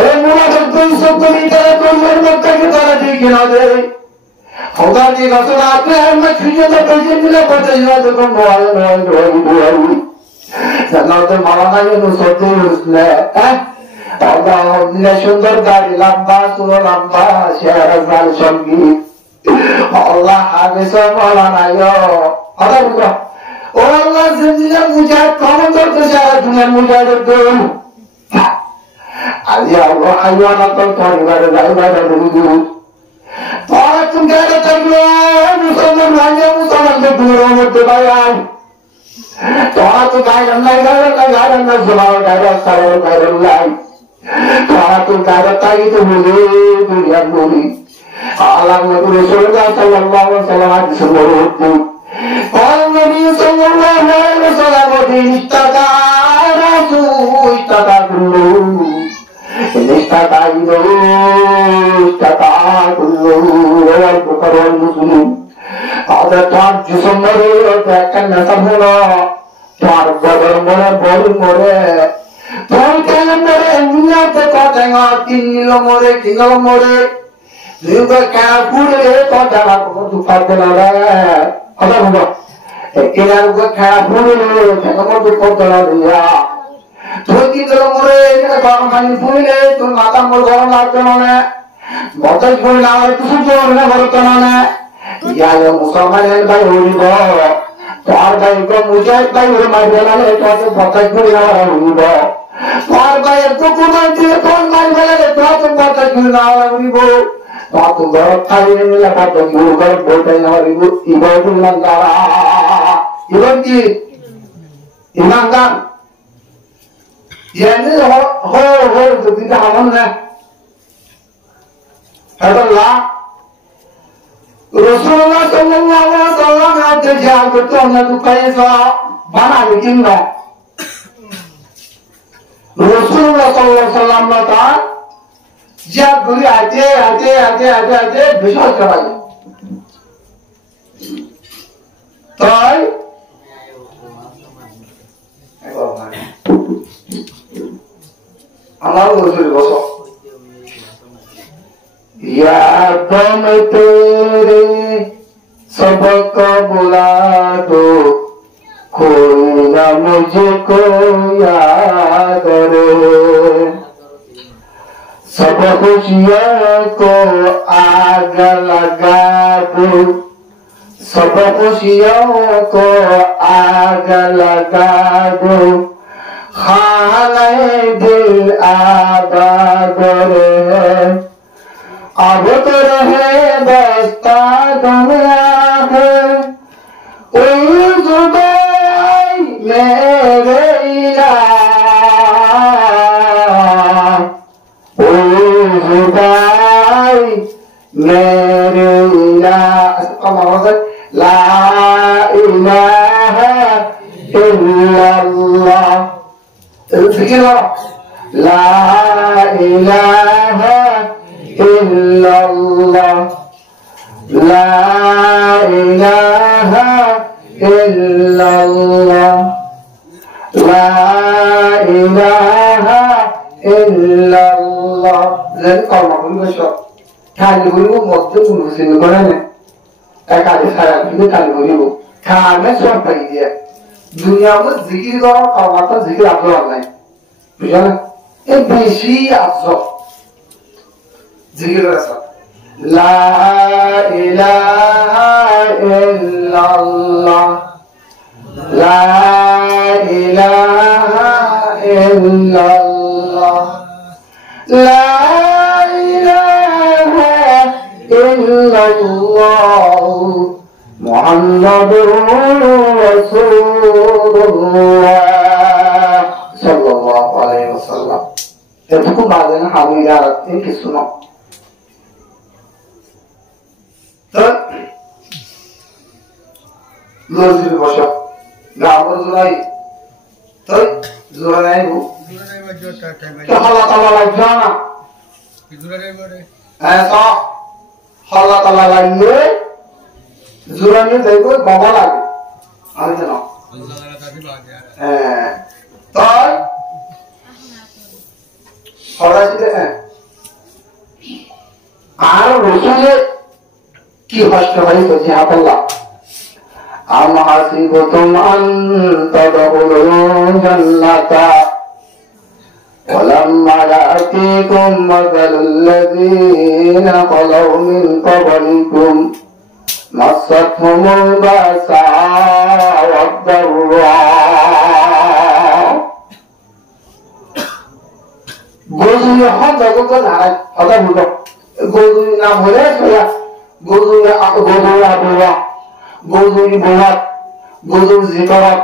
এই মুরাদি তুই সব করি তারা তোর মক্কাকে দাঁড়াজি কিনা দে খোদা জি রাসূল আপনি আমরা খুঁজে তো পেয়ে দিলে কথা ইয়া তো কোন নয় জান্নাতে মাওলানা ইউনুস সত্যি হইছে আল্লাহ দিলে সুন্দর গাড়ি লম্বা সুর লম্বা শেহরাজ সঙ্গীত আল্লাহ হাফেজ মাওলানা ইয়া আরে বুঝা ও আল্লাহ জিন্দগি মুজাহিদ কম করতে সারা দুনিয়ার মুজাহিদ দৌড় আল্লাহ আল্লাহ আইওয়ানা তো পরিবারে যাইবারে দুরুদ তোরা তুমি গাড়ি থাকলো মুসলমান ভাইয়া মুসলমানদের দূরের মধ্যে বাইরে তোরা তো গাড়ি না জমাও গাড়ি সারা গাড়ি লাই তোরা তো গাড়ি তাই তো বলে দুনিয়া বলি আল্লাহ নবী রাসূলুল্লাহ সাল্লাল্লাহু আলাইহি ওয়াসাল্লাম হাদিস বলতে قال النبي صلى الله عليه وسلم اشتكى رسول اشتكى كله اشتكى كله البخاري ومسلم هذا تعب جسم مريض كان نسبنا تعب بدر مرة تعب كان مرة الدنيا تقطع كيلو مرة juga kabure to jaba ko tu padela la ada buka ekela juga kabure to ko tu padela dia thodi dolo more ena garam pani pule tu mata mor garam lagte mane botai pule na tu sujo na bharto na ya ya musalman el bhai holibo tar bhai ko mujahid bhai hore maidala le to botai pule na holibo tar bhai to kumai dire kon mai bala le to botai pule na holibo Waktu barat kali ini lepas tunggu barat bodoh yang ibu itu langgar, ibu di langgar. Jadi ho itu tidak aman lah. Adalah Rasulullah Sallallahu Alaihi Wasallam yang terjadi betul nanti kaya so mana bikin lah. Rasulullah Sallallahu Alaihi Wasallam kata. যা ঘুরে আতে বিশাল করা যায় তাই আমার বছর বছর यादम तेरे सबक बुला दो कोई ना मुझको याद रे सब खुशियों को आग लगा दो सब खुशियों को आग लगा दो खाने दिल आबाद रहे अब तो रहे बस्ता दुनिया है कोई जुदाई मेरे मेरे ला इलाहा इल्लल्लाह ला इलाहा इल्लल्लाह ला इलाहा इल्लल्लाह ला इलाहा इल्लल्लाह len kalau mau besok kali dulu mau tuh ngurusin gimana kali saya ini kali dulu karena siapa dia dunia itu zikir kalau kata zikir apa lagi bisa besi azab zikir rasa la ilaha illallah la لا إله إلا الله محمد رسول الله صلى الله عليه وسلم এটুকু বাজে না আমি আর কিছু না তো লজির বসা গাবর জুলাই তো জোরা নাই গো তো আল্লাহ তাআলা লাগবে না কি জোরা নাই বলে হ্যাঁ তো আল্লাহ তাআলা লাগবে জোরা নিয়ে যাইবো বাবা লাগে আমি জানো আল্লাহ তাআলা তাকে বাজে হ্যাঁ তাই সরাসরি আর রসুলে কি কষ্ট হয় বলছি আল্লাহ আম হাসিবতুম আন তাদখুলুল জান্নাতা ولما يأتيكم مثل الذين خلوا من قبلكم مستهم البأساء والضراء গোজুই হন জগত ধারায় কথা বলতো গোজুই নাম হলে গোজুই আবুয়া গোজুই বোয়াত গোজুই জিকরত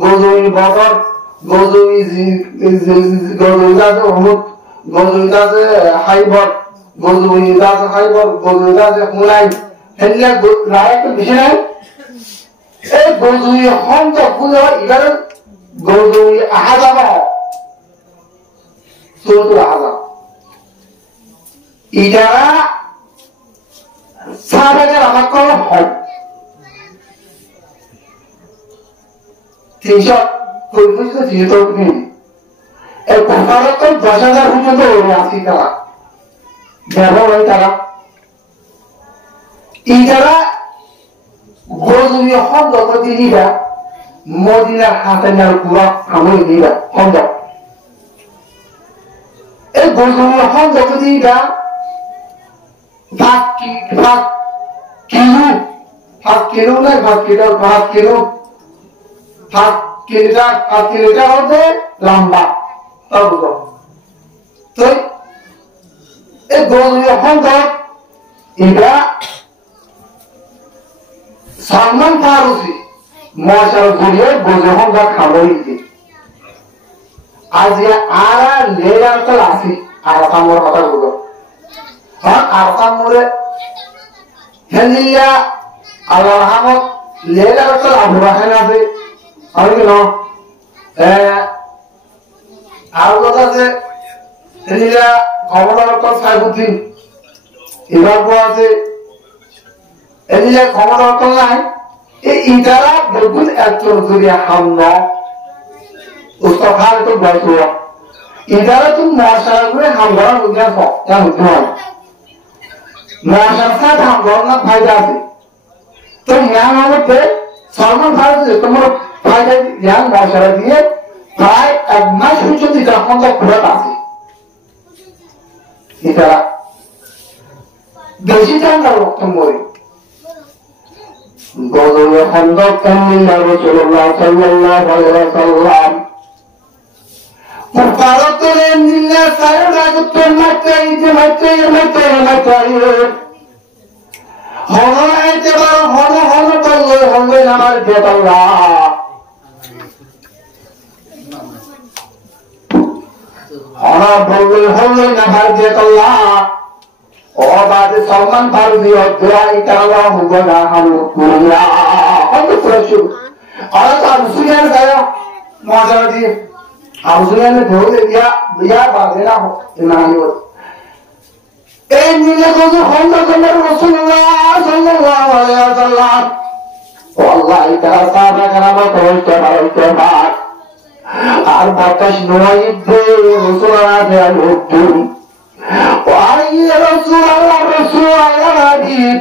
গোজুই বদর গোজুই দাজে হুমুদ গোজুই দাজে হাইবর গোজুই দাজে হুনাইন হেল্লা রায় তো বেশি নাই এই গোজুই হন জগত এবার গোজুই আহাজাবা সূরাতুল আহজাব ইজারা সাহাবাদের আমল করা হয় 300 দিন এই কুফারত 10,000 পর্যন্ত ওরে আসি তারা ব্যবহার হয় তারা ইজারা গজুই হন যত দিনিবা মদিনার হাতেনার পুরা আমল দিবা হন্দ এই গোজুই হন যত দিনিবা ভাগ কিলোটা হচ্ছে লম্বা তা বুঝো তো এই গোজুই হন এটা সালমান ফারুসি মশার জড়িয়ে গোজুই হন খাবইছে আজ আরা লেয়ার তো আসি আর আমার কথা বলো হ্যাঁ আরকাম মোরে হেলিয়া আল্লাহ রহমত লেলা রকল আবু রাহেন আছে আমি কেন আর কথা আছে হেলিয়া খবর রকল সাইবুদ্দিন এবার আছে হেলিয়া খবর রকল নাই এই ইদারা বেগুন একজন জুড়িয়া হামলা উস্তফার তো বসুয়া ইদারা তো মশারা করে হামলা বুঝিয়া সব জানতে হয় মশার সাথে হামলা ফায়দা আছে তো यहाँ पे सालमान फारसी তোমার ফায়দা यहाँ মশারা দিয়ে প্রায় 1 মাস পর্যন্ত যখন তক পুরো আছে এটা বেশি ঠান্ডা রক্ত মরে গজরে খন্দক কামিল্লা রাসূলুল্লাহ সাল্লাল্লাহু আলাইহি ওয়াসাল্লাম মুফারাতুল নিল্লা সারা গুত্তর মাত্রাই যে মাত্রাই হলো এবার হলো করলে আমার বেতাল্লাহ হলো বললে হলো না ভার বেতাল্লাহ ও বাদে সালমান ফারুসি অধ্যা ইতাল্লাহ হুবনা হামদুলিল্লাহ কত প্রশ্ন আর আবু সুফিয়ান গায়া মজা দিয়ে আবু সুফিয়ান ने बोल दिया भैया बादेला हो इमानी हो এই নিলে কোন হন্দ করার রাসূলুল্লাহ সাল্লাল্লাহু আলাইহি ওয়াসাল্লাম ওয়াল্লাহি তাআলা সাহাবা کرام কইতে পারে আর বাতাস নয়তে রাসূলুল্লাহ আলাইহি ওয়াই রাসূলুল্লাহ হাবিব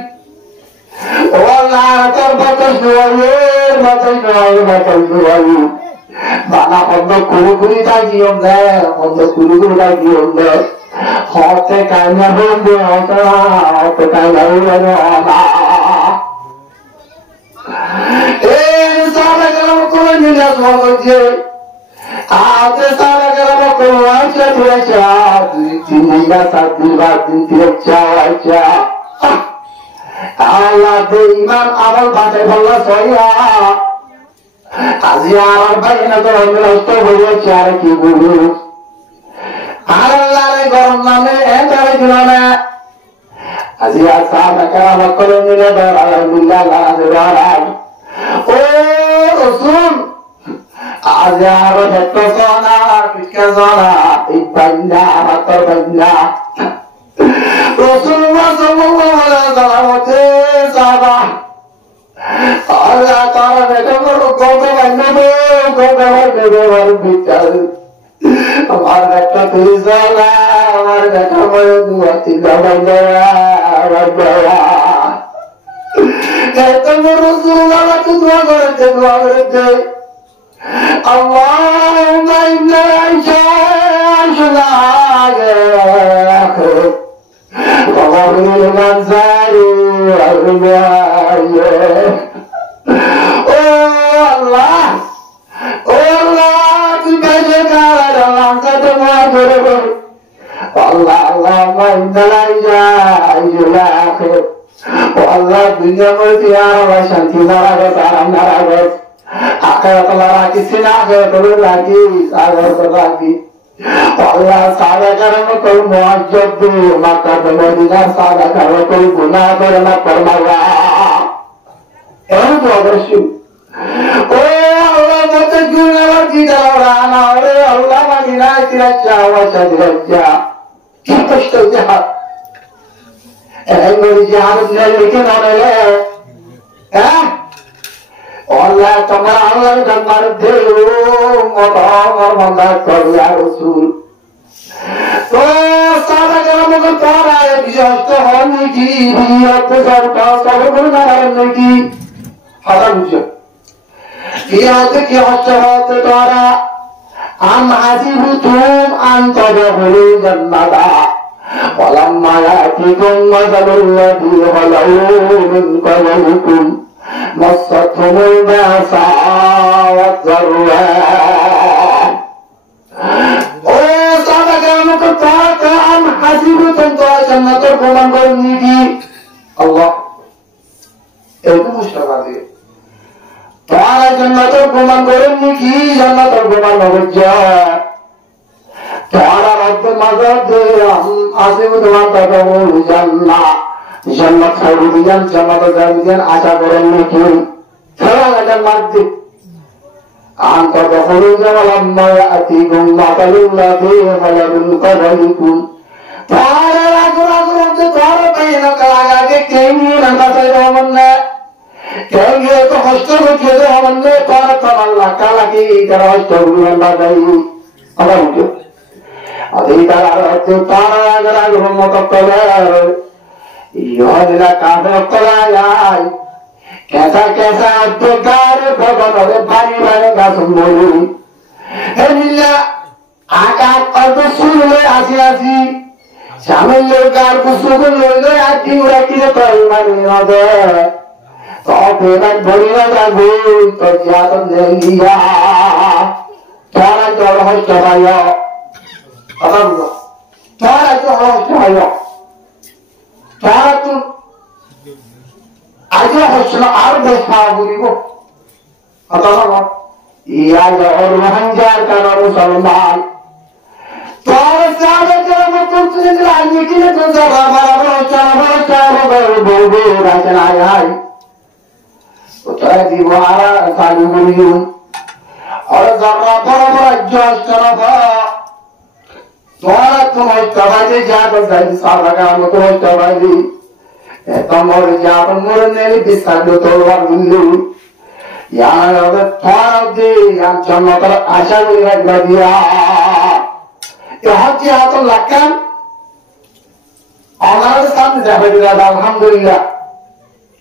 ওয়াল্লাহ তার বাতাস নয় বানা হন্দ কুরুকুরি তাগিয়ম দেয় হন্দ কুরুকুরি তাগিয়ম দেয় হতে কাইনা বন্ধু হতে কাইনা বন্ধু এই সারা গ্রাম করে নিয়ে আসবো যে আজ সারা গ্রাম acha direcha tinga sativa direcha acha Allah de iman amal bate balla soya aziar bayna to rasto hoye char ki guru Allah re garam name entare dilana aziar sahaba karam kolone dar alhamdulillah la azrar o rasul aziar hetto sona kitke sona ibanda matar banda Rasulullah sallallahu alaihi wasallam sahaba Allah taala betul gobe banne gobe bicar amar beta tizala amar beta dua tiga banne wajaya kata Rasulullah tu dua korante Allahumma inna aisha وغفر لمن زاروا الرماية الله تبجك على الله ستماغر والله اللهم إن العجاء الآخر والله الدنيا مرتيانا وشانتي نراغت عرم نراغت آخرت الله راكي سنة آخرت الله راكي آخرت الله راكي Allah sahaja karena kau muajab di maka benar sahaja karena kau guna bermak bermawa. Itu agresif. Oh Allah mata guna lagi dalam Allah madina tidak jauh saja. Kita sudah jahat. Ini jahat ni oleh. Allah Allah dan mardum orang mandat ya Rasul. तो सारा काम कर रहा है विश्वास तो होने की दुनिया पे सब पास सब करना करने की हर मुझे ये आते कि हस्ताहात द्वारा हम हासिबुतुम अन तदखुलु जन्नता वलम्मा यातिकुम मसलुल लज़ी खलौ मिन क़बलिकुम मस्सतहुमुल बअसा वद्दर्रा am hasibutum jannatul kuman gorniki Allah itu musyafati ta'ala jannatul kuman gorniki jannatul kuman wajja ta'ala rabb mazad hasibutum taqawul jannat saudiyan jannat zamiyan asha gorniki salam jannat أن تدخلوا ولما يأتيكم مثل الذين خلوا من قبلكم قال رجل قال بينك على كيمين مثلهن كيف تحشر كذهن قال تملا كلكي كراشتر من بدي أبوك أذيك على قال رجل متقبل يهدنا كافر قلايا कैसा कैसा बेकार भगवान और भारी भारी का सुनोई है नीला आकाश पर तो सुन ले आसी आसी शामिल लोगार को सुन ले आती उड़ा की तो इमानी ना दे तो फिर बड़ी ना जागो तो ज्यादा नहीं लिया तारा जो है चलाया अगर तारा जो है चलाया तारा तू আজও হচ্ছিল আর দেখা বলিব অথবা ইয়া জহর মহানজার কারণ মুসলমান তোর সাথে করব তুই আজকে কি তো যাবা বাবা বলবো রাজনা আই ওটা দিবারা সালু বলিও আর যারা বড় বড় জজ করবা তোরা তোমার কাবাতে যা তো যাই সাবাগা মতো হইতাবাই Tomor japan murni bisa dotolwar dulu. Yang ada thorade yang jamatar asha lihat dia. Ya hati atau lakan. Allah sampai dapat dia alhamdulillah.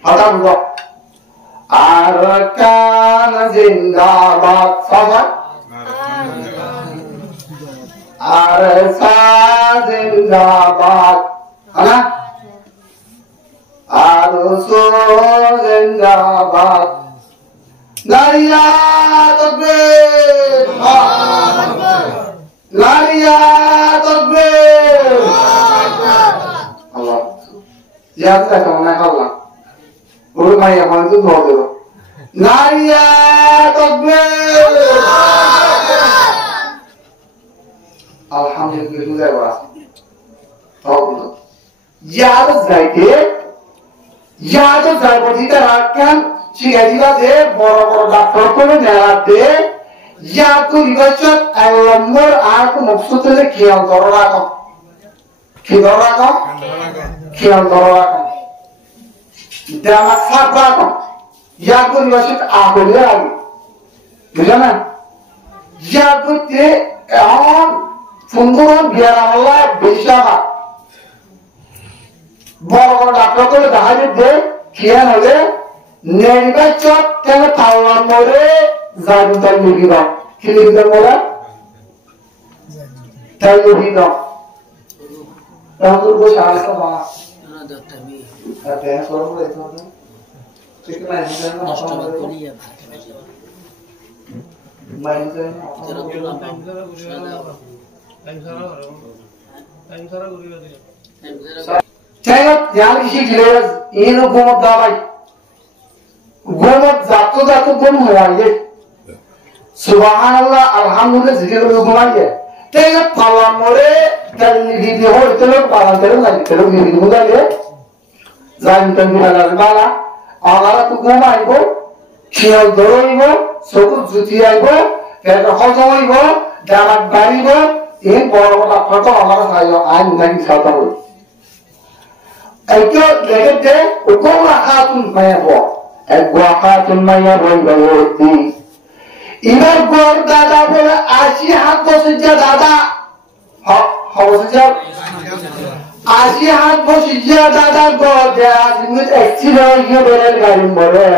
Alhamdulillah. Arkan zindabad sama. Arkan zindabad. Ana? Arusul zindabad Nariya takbir Nariya Ziyad কাছে মনে খাল্লাম ওর মাইয়া মানে তো ধর দেব নারিয়া তাকবীর আলহামদুলিল্লাহ তাকবীর জিয়াদ যাইতে জিয়াদ যাইতে রাখেন শিয়াজিলা দে বড় বড় ডাক্তার করে নেয়াতে জিয়াদ তো রিভাইসার এক নম্বর আর তো মকসুদে খেয়াল করো রাখো খেয়াল রাখো খেয়াল করো রাখো দামা সাত রাখো জিয়াদ তো রিভাইসার আহলে আগে বুঝলেন না জিয়াদ করতে এখন সুন্দর বিয়ার আল্লাহ বেশাবা বড় বড় ডাক্তার করে দেখা যেতে খেয়াল হলে নির্বাচক কেন পাল্লাম মরে জানতাম লিখিব কি লিখতে বলে তাই লিখিব তাহলে বসে আসতে মা Gomat jatuh pun mulai. Subhanallah, alhamdulillah zikir mulai. Tengok palam more dan video itu loh palam terus lagi terus video mulai. Jangan tenggelam bala. Allah tu gomai go, kial doroi go, sokut jutiai go, kerana hojoi go, dalam bari go. Ini boro-boro foto Allah sahaja ayu lagi satu. Itu lekat deh, ukola hatun maya go. Ekwahatun maya boy. Ibar gor dada bola ashi hat bosija dada. Bosija. Ashi hat bosija dada gor dia simut accident hiyo rel gari mole.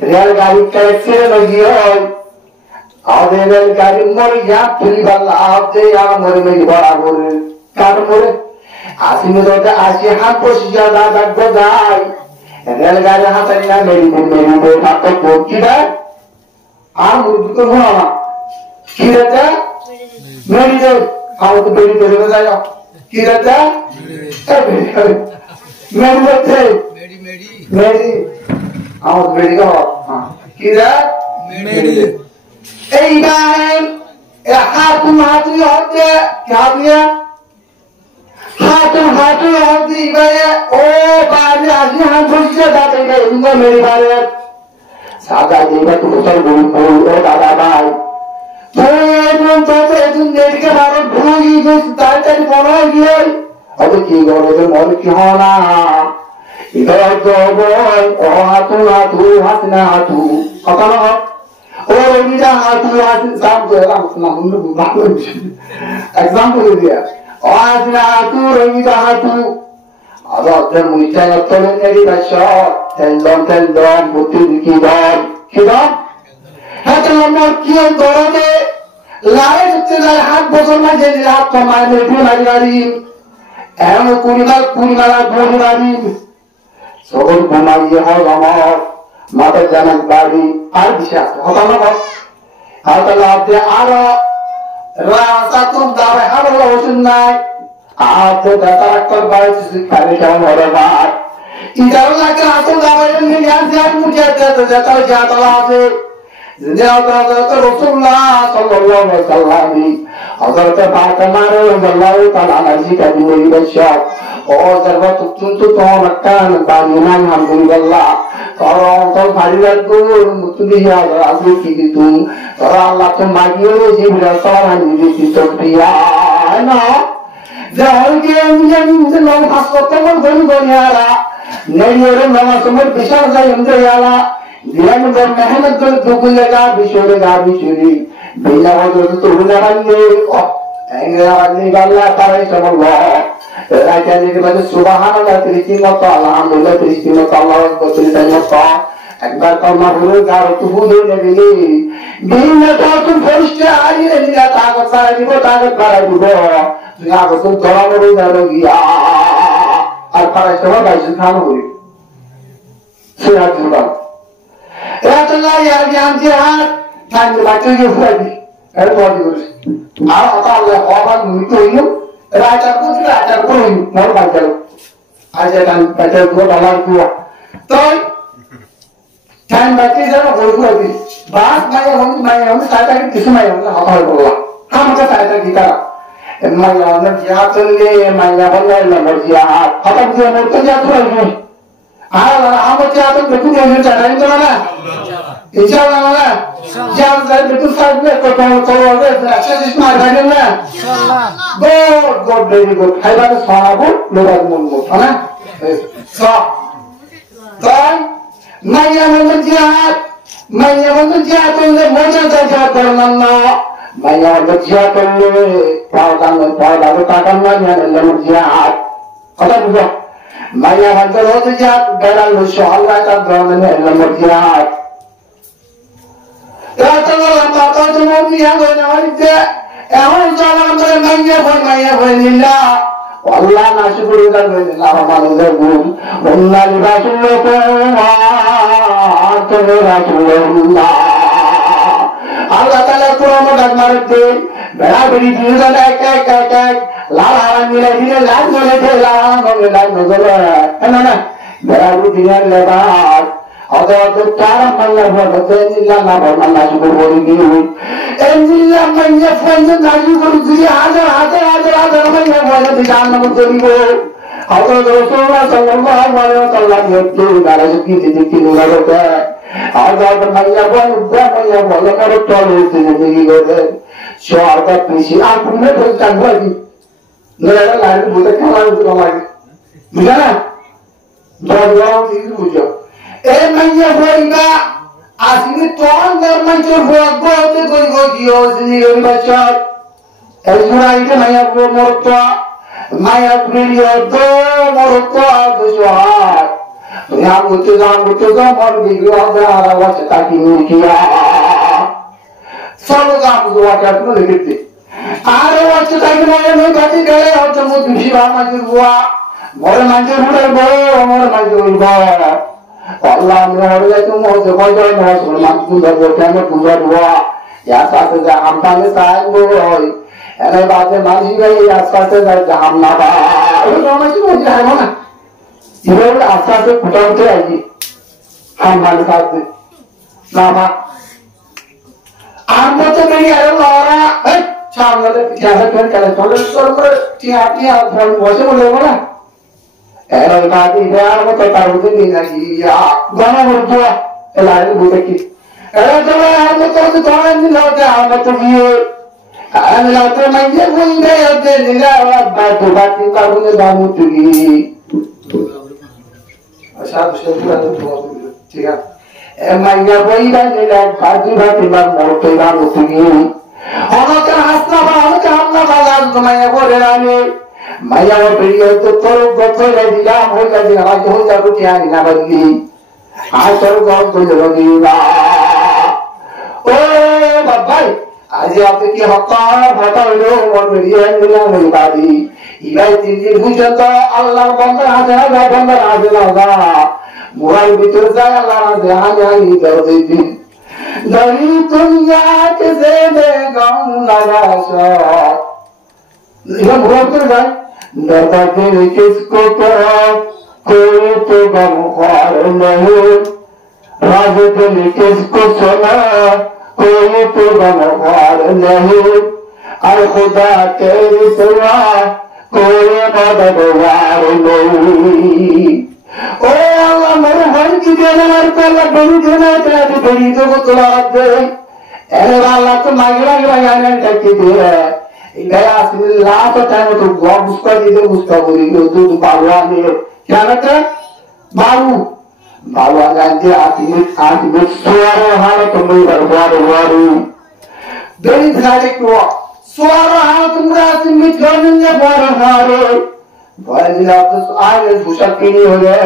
Rel gari ka accident hiyo. Ade rel gari mole ya puli balla aapde ya mole me bada mole. Kar mole. Asimut oda ashi hat bosija dada godai. Real-real hasilnya meri atau kita, murid itu mana? Kita meri tu, kamu tu meri tu saja. Kita meri, kamu tu meri kau. Kita meri. Ibrahim, hatu hati, kaya. Hatu hati ibaye oh bari aji han bosja dada ga inga meri bare sada jeba tu usar bol oh dada bhai bol to edun nedike baro bhuli go dada bana giye abe ki gore de mon ki hona ida to boy oh hatu hasna hatu akana oh ida hatu hasin sab jo ram na mundu bhalo example dia Asna tu rangita hatu, ada termuncul tolen dari basah, telon putih dikidam, kidam. Hati lemah kian dorade, lari setelah hat bosor majeli hat pemain lebih lari. Emu kurimal lari. Soal pemain hal ramah, mata jalan bari, bisa. Hata apa? Hata labde ara. Rasa tu dah ada urusan naik, apa dah tak baik sekali kamu orang baik. Ijar lagi rasa dah ini yang siapa mungkin jatuh lagi. Jadi Rasulullah Sallallahu Alaihi Wasallam ni, Hazrat Fatimah Radhiyallahu Taala anha kami bersyarat. Oh, zaman tu makan bangunan alhamdulillah. Kalau parilat tu mutuliya asli kitu. Kalau Allah tu magiyo je berasal ni itu dia. Na, jangan dia nama hospital berniara. Neriore nama semua besar saya menjala. Dia menjadi mehemat berbukulega bisuri. Bila waktu tu hujan ni, oh, enggak ni Allah tarik sama Allah. Raja ni macam Subhanallah teristimewa Alhamdulillah teristimewa Allah berteristimewa. Ekbar kau mahulu garu tu hudu ni. Bila kau tu first hari ni dia takut saya ni takut para juga. Dia tu orang baru lagi. Para semua baik kan huri. Sihat juga. Rasulullah yang jihad kan baca je lagi. Erwah diurus. Allah Allah orang itu Raja pun mau baca. aja kan baca gua dalam gua toy time baca jalan gua lagi bahas maya saya tadi kisah maya apa gua kamu kan saya tadi kita maya jihad le maya boleh jihad apa dia mau jihad lagi apa jihad betul yang cara itu mana insyaallah mana jihad saya betul saja kalau akses isma ada mana insyaallah god very good hai baru sahabu lewat mulut mana so kan maya jihad le moja jihad karena maya jihad le pada katakan le jihad kata juga maya jihad beral insyaallah karena le jihad ya Allah mata cuma dia ngawalnya ehon jalan maya lillah والله ما شكر لك الله ما نزل قلنا لرسول الله Allah Taala Quran dak marte bera beri jiza ek la mila dile la nole de la nole la nole ana bera beri dile lebat ada taram malla hoda illa la malla shukr boli ni illa man yafan naji guru ji hada malla hoda bidan na mudribo ada rasulullah sallallahu alaihi wasallam yaitu darah sekian sedikit nurada ada malla hoda mara tolu jadi gode syarga pisi aku ne berkan lagi nela lain buta kalan itu lagi gimana jalan itu manya hoinga asini tuan manjur buat go sini baca ezura itu maya morto maya video do morto doar yang butuh mor video ada wajah taki mukia selalu kamu wajah itu legit ada wajah taki maya mengkati gaya atau mutu siapa manjur buat mor manjur buat Allah menurut itu mau sekolah mau sekolah kuda berkemah kuda dua ya sahaja hampir saya boleh ini baca manusia ya sahaja jam naba itu macam mana jalan mana ini asal kuda itu aja hampir sahaja nama anda tu beri orang cara cara kalau tiap macam mana era tadi dia mau taruh di lagi ya gana berdua elari butaki era coba aku tahu tuan ni lautnya apa tu dia ani lautnya manja bunda ya dia nila batu taruhnya damu tu ni asal sudah tu tiga manja bunda nila batu batu damu tu ni orang kan hasna orang kan hamna balan tu manja boleh lani maya video to toro goto le dilam ho ja dina ho ja ko tiya ni na bandi a toro go lagi na o babai aji apne ki hakka bata lo or video ni la ni badi ibai tin bujata allah bandar haja na murai bitur ja allah na hanya ni dardi dari dunya ke zene gam na rasha ये बहुत है डरता दिल किसको तो कोई तो गमख्वार नहीं राज दिल किसको सुना कोई तो गमख्वार नहीं अरे खुदा तेरे सिवा कोई मददगार नहीं ओ अल्लाह मेरे हर की देने वाले को अल्लाह बड़ी देना चाहती बड़ी तो को तुला दे ऐसे वाला तो मांगला यानी टक्की दे gaya asli lato time to go busca boli tu balwa ne kya nata balu ganti ati suara hala tumai baru dari dhari ko suara hala tumra ati ganinga baru bala to aile busha kini hole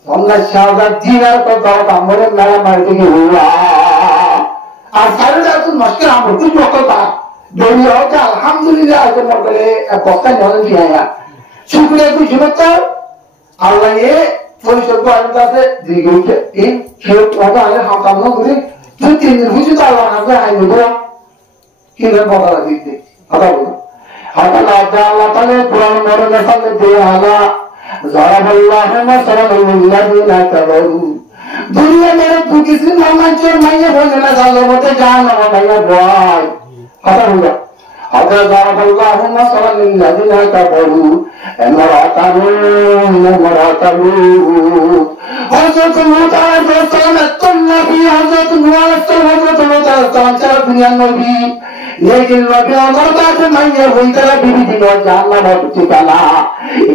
हमने शादा दिनार को दाव कामरे मेरा मारते की हुआ आ सारे जात मुश्किल हम कुछ वक्त दुनिया का अल्हम्दुलिल्लाह आज मरले बक्का नहीं दिया है शुक्र है कुछ मत अल्लाह ये थोड़ी सब को अंदर से दी गई है ये खेल होगा है हम काम ना करें तो तीन दिन मुझे तो अल्लाह ने है मुझे कि मैं बता दी थी पता बोलो अल्लाह ताला कुरान में ने फल दे आला Zaraballahu masalan lilladina kafaru. Dunia mere bukisi mamancur maya bojana zalomote jahannam maya boy. Apa huwa? Ada zaraballahu masalan lilladina kafaru. Imra'atun Hazrat Lut alaihi salam nabi Hazrat Nuh alaihi salam cara dunia nabi. लेकिन नबी अमर बात मांगे हुई तरह बीबी दिनों जानना बहुत ठिकाना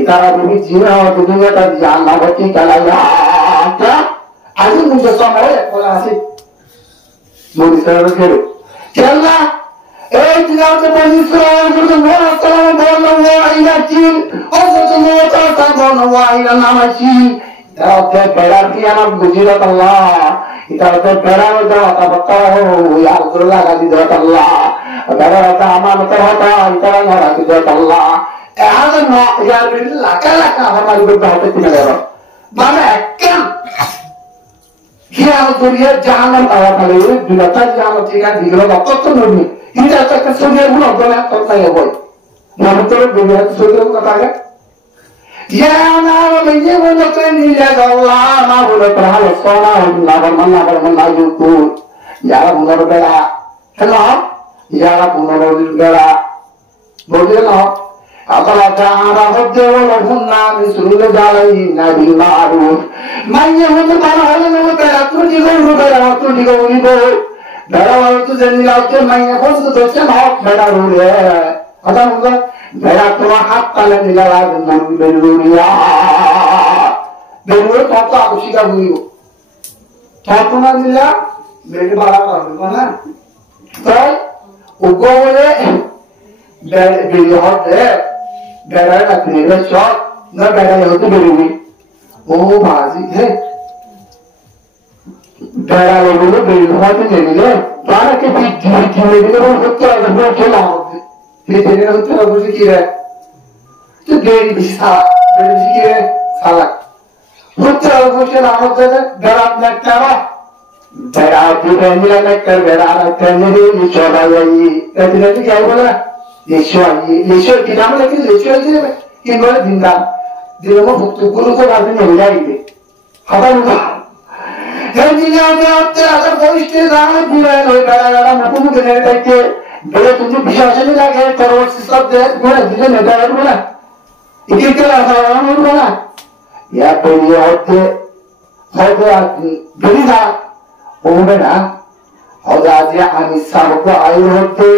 इतारा बीबी जीना और दुनिया तक जानना बहुत ठिकाना यार क्या आज मुझे समय बोला सी मुझे सरल करो चलना एक दिन आपके पास इसराइल को तो नूर सलाम बोलना हुआ इला चीन और तो नूर सलाम बोलना हुआ इला नाम चीन इतारा बेड़ा किया ना गुजरात अल्लाह इतारा बेड़ा में जाओ तब बताओ यार गुरुला का दी जाता अल्लाह Agora tá amando terhata antara ngara kita Allah. Ada no ya bil laka hamari berbahagia tinagara. Mana ekam. Kia dunia jangan tawa kali dunia jangan tiga diglo bakot tu nabi. Ini tak kesulian pun orang nak tak tahu boy. Nama tu dunia kesulian kata kan. Ya nama menyewa nak ni ya Allah nama boleh terhalu sona nama mana yutu. Ya mana berbeda. Kenapa? Yara punorodil gara bodena akala ta'ara hodde wala hunna min sulul jalai nabil ma'ruf manya hunna bana hale no tera tu digo unibo dara wala tu jenila ke manya hosu to che ma beda rule ada hunna beda to hatta le nilala dunna beluriya belur tata kushika huiyo tata na nila bedi bara mana tai Ugole beli hote bera na kene shot na bera hote beli oh bazi hai bera logo beli hote nele bana ke biji nele wo hote na ho chela hote ye nele hote na buji kire to beli bisa beli kire sala hote na ho chela hote bera na tara Bera juga nila nakar bera nakar nili lishola yayi. Kati nanti क्या बोला? लिशोर की नाम लेकिन लिशोर जी में ये बोला जिंदा दिलों में भुक्तु गुरु को बात नहीं हो जाएगी। हवा लुका। ये जिन्हें आपने आपने अगर कोई स्टेज आने पूरा है लोग बड़ा मुकुट देने के बड़े तुझे विश्वास नहीं लगे करोड़ सिस्टम दे बोला जिन्हें नेता है बोला इतने के लाभ है बोला या पहली होते बड़ी था ओमेना होदाजिया अनिसा को आयु होते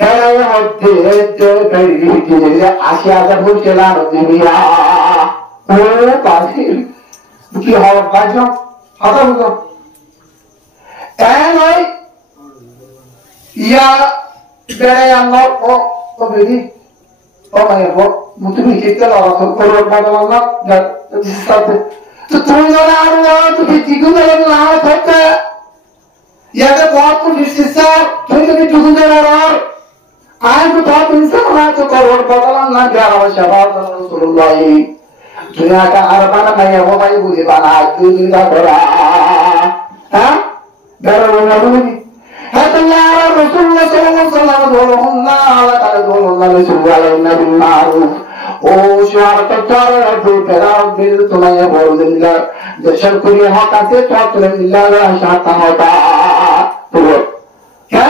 बेड़ा होते तो बेड़ी की जगह आशिया का भूल चला होते मिया ओ पासी की हो बाजो आता होगा ऐन भाई या बेड़ा या नो ओ बेड़ी ओ मैं वो मुझे भी कितना लगा तो कोरोना बादल ना जिस तरह तो तुम जरा आ रहा हो तो किसी को मेरे लाभ होता है या तो बहुत कुछ हिस्सा तुम कभी तुम जरा रहा आज तो बहुत इंसान ना तो करोड़ बदला ना ग्यारह वर्ष बाद रसूलुल्लाह दुनिया का अरबाना मैं वो भाई बुझे बना दुनिया बड़ा हाँ डर रोना नहीं है तो यार रसूलुल्लाह सल्लल्लाहु अलैहि वसल्लम बोलो ना अल्लाह ताला बोलो ना रसूलुल्लाह नबी मारूफ ओ शुआर तो चारों रद्दू तेरा दिल तुम्हें बोल दिला दर्शन कुरिय होता से तो तुम्हें मिला शाता होता तो क्या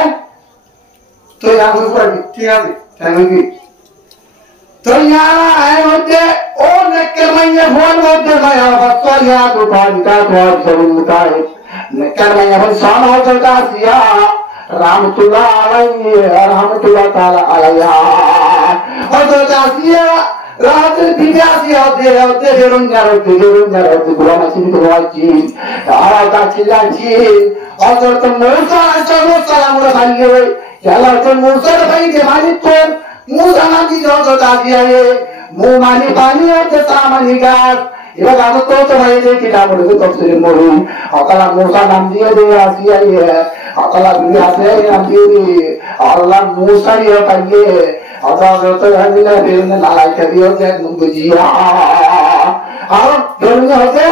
तो यहाँ कुछ कर ठीक है थैंक तो यहाँ आए होते ओ नक्कर मैया फोन होते मैं बच्चा यहाँ तो बालिका तो आज सब मुताए नक्कर मैया फोन शान हो चलता सिया रहमतुल्लाह ताला अलैहा और तो जासिया रात बिजासिया दे रुन्यारो गुलाम सिंह तो वाची आरा का चिल्लाची और तो मूसा सलाम खाली याला तो मूसा भाई के मालिक तो मूसा मानी जो जासिया ये मुंह मानी पानी और ते सामानी गास इबा गानो तो भाई दे किताब को तफसीर मोरी अकला मूसा नाम दिए दे आसिया ये अकला बिजासिया नाम दिए अल्लाह मूसा ये पाइए अगर तो हमिला बेलने नाला करियो जे मुंगजिया और बेलने होते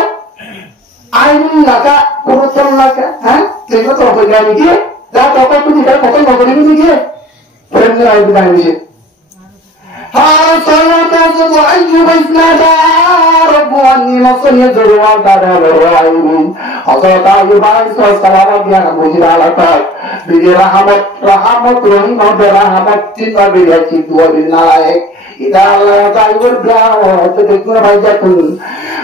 आईनी लगा पुरुषन लगा हैं देखो तो हो जाने की दा तो तुम इधर पकड़ पकड़ नहीं की बेलने आई बताएंगे हाँ सलाम तो अय्यूब इस्नादा ni maksudnya jeruan tada berlain. Atau tahu bahan selamat yang mujiralat. Bidi rahmat rahimah berahmat cinta bidi cinta bidi nalaik. Ida Allah tahu berdoa terkena bajatun.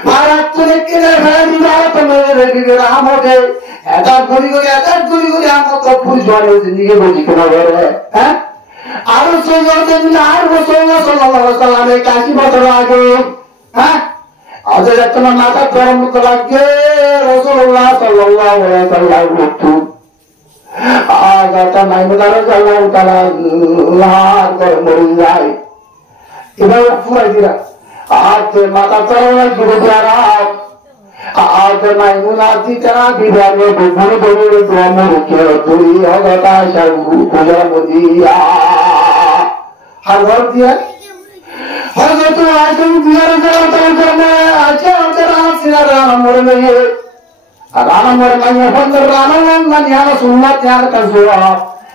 Marat terkena hari marat mereka bidi rahmat. Ada guri amat kapur jual zindagi berjikna bereh. Arus soalnya arus sallallahu alaihi wasallam kasih motor lagi. Ada jatuh mata dalam motor lagi Rasulullah sallallahu alaihi wasallam itu. Kata Maimunah sallallahu taala bermurai. Ibu pura dia. Ada mata dalam berjarak. Ada Maimunah tidak biarnya berburu dua mulut tuli agak syarbu puja mudia. Harus dia. Harus tu asyik biar jalan asyik jalan sinar ramurnya. Ramurnya bener ramurnya sunat yang kasih.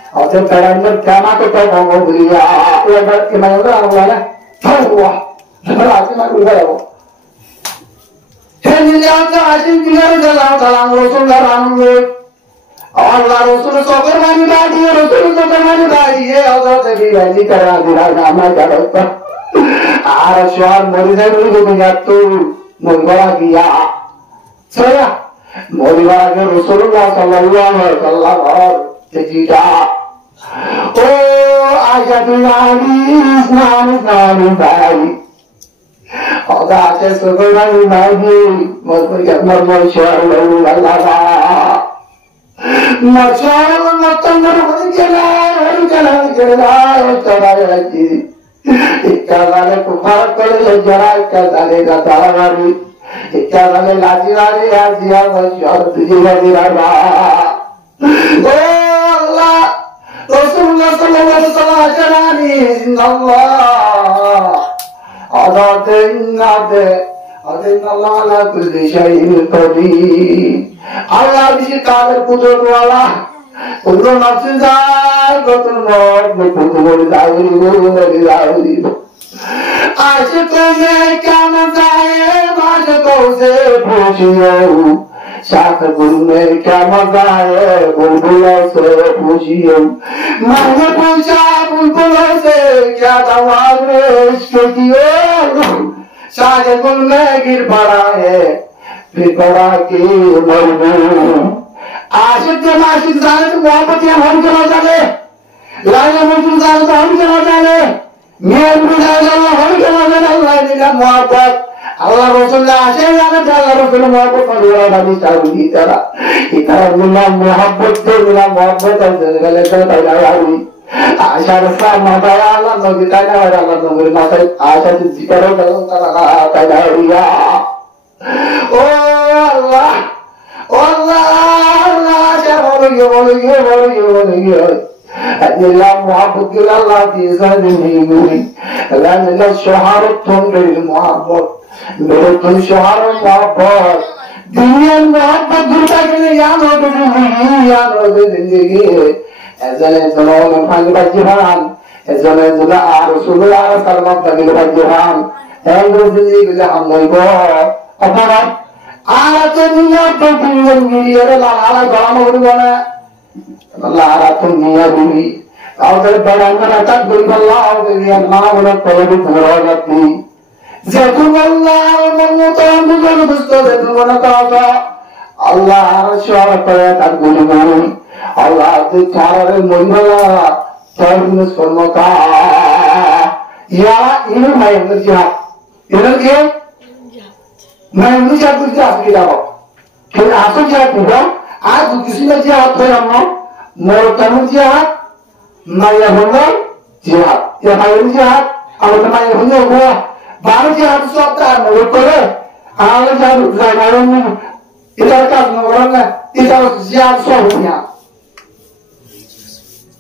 Ada peranan kama kita mau beli ya. Ia Maimunah ramurnya. Tahu. Berarti Maimunah. Ini yang asyik biar jalan Rasulullah ramur. Allah Rasul soker mani bagi Rasul soker mani bagi Allah terbiasa kerana dia nama jalan. Araswan morisan itu menyatu murni ya. Saya murni Rasulullah sallallahu alaihi wasallam tidak. Oh ayatul hadis nami baik. Allah sesuatu mani bagi murni Allah. Masalah matang orang jalan lagi. Ikalane kufar kole jarak kalane katalari. Ikalane lajirari aziya masyar tujirari rara. Oh Allah, Rasulullah sallallahu alaihi wasallam jalani Allah. Adin Allah ala kulli syai'in qadir. Allah bisi kader kudrat wala. Kudrat nafsin zai kotul maut kudrat zai. Aşıkı mekanı zai aşıkı se puçiyo. Şarkı mekanı zai bulbul se puçiyo. Mane puça bulbul se kya davar iskiyo. साजे गुल में गिर पड़ा है फिर पड़ा की मरबू आशिक के माशिक जाने तो मोहब्बत या हम चला जाने लाया मुझे जाने तो हम चला जाने मैं बुझा जाना हम चला जाने अल्लाह ने का मोहब्बत अल्लाह रसूल ने आशिक जाने तो अल्लाह रसूल मोहब्बत पर दिया नबी चालू की तरह इतना मिला मोहब्बत तो मिला मोहब्बत और जगले तो तैयार हुई आशा रसा माताया Allah नबिताना वाला Allah नबी माता आशा जिक्रो dalam tanah tayariya oh Allah boleh Allah muhabbet Allah di zalimi lan syahrat bil muhabbet bil syahrat muhabbet dunia muhabbet dunia ke yaad ho zindagi Ezele zaman hangi bajiran, ezele Rasulullah sallallahu alaihi bajiran, ezele zindagi hamlai bo. Apana? Alat dunia berpindah miliar lala garam berguna, lala dunia bumi. Kau terbarang merakat berballah, dunia mana terlalu berat ni. Jatuh Allah mengutam bukan betul jatuh mana kata Allah Rasul perhatian guru. Allah itu cara menolak terus permata. Ya ini main berjihad. Ini dia main berjihad kita. Kalau asal jihad bukan, आज किसी में jihad है हम मरतम jihad, माया होना jihad. या माया jihad, अब तो माया होने हुआ. बाहर jihad सब था मगर करे. आगे jihad जाना नहीं. इधर का नौकरन है. इधर jihad सब हुआ.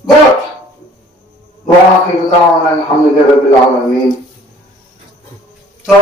Good. وآخر دعوانا الحمد لله رب العالمين. So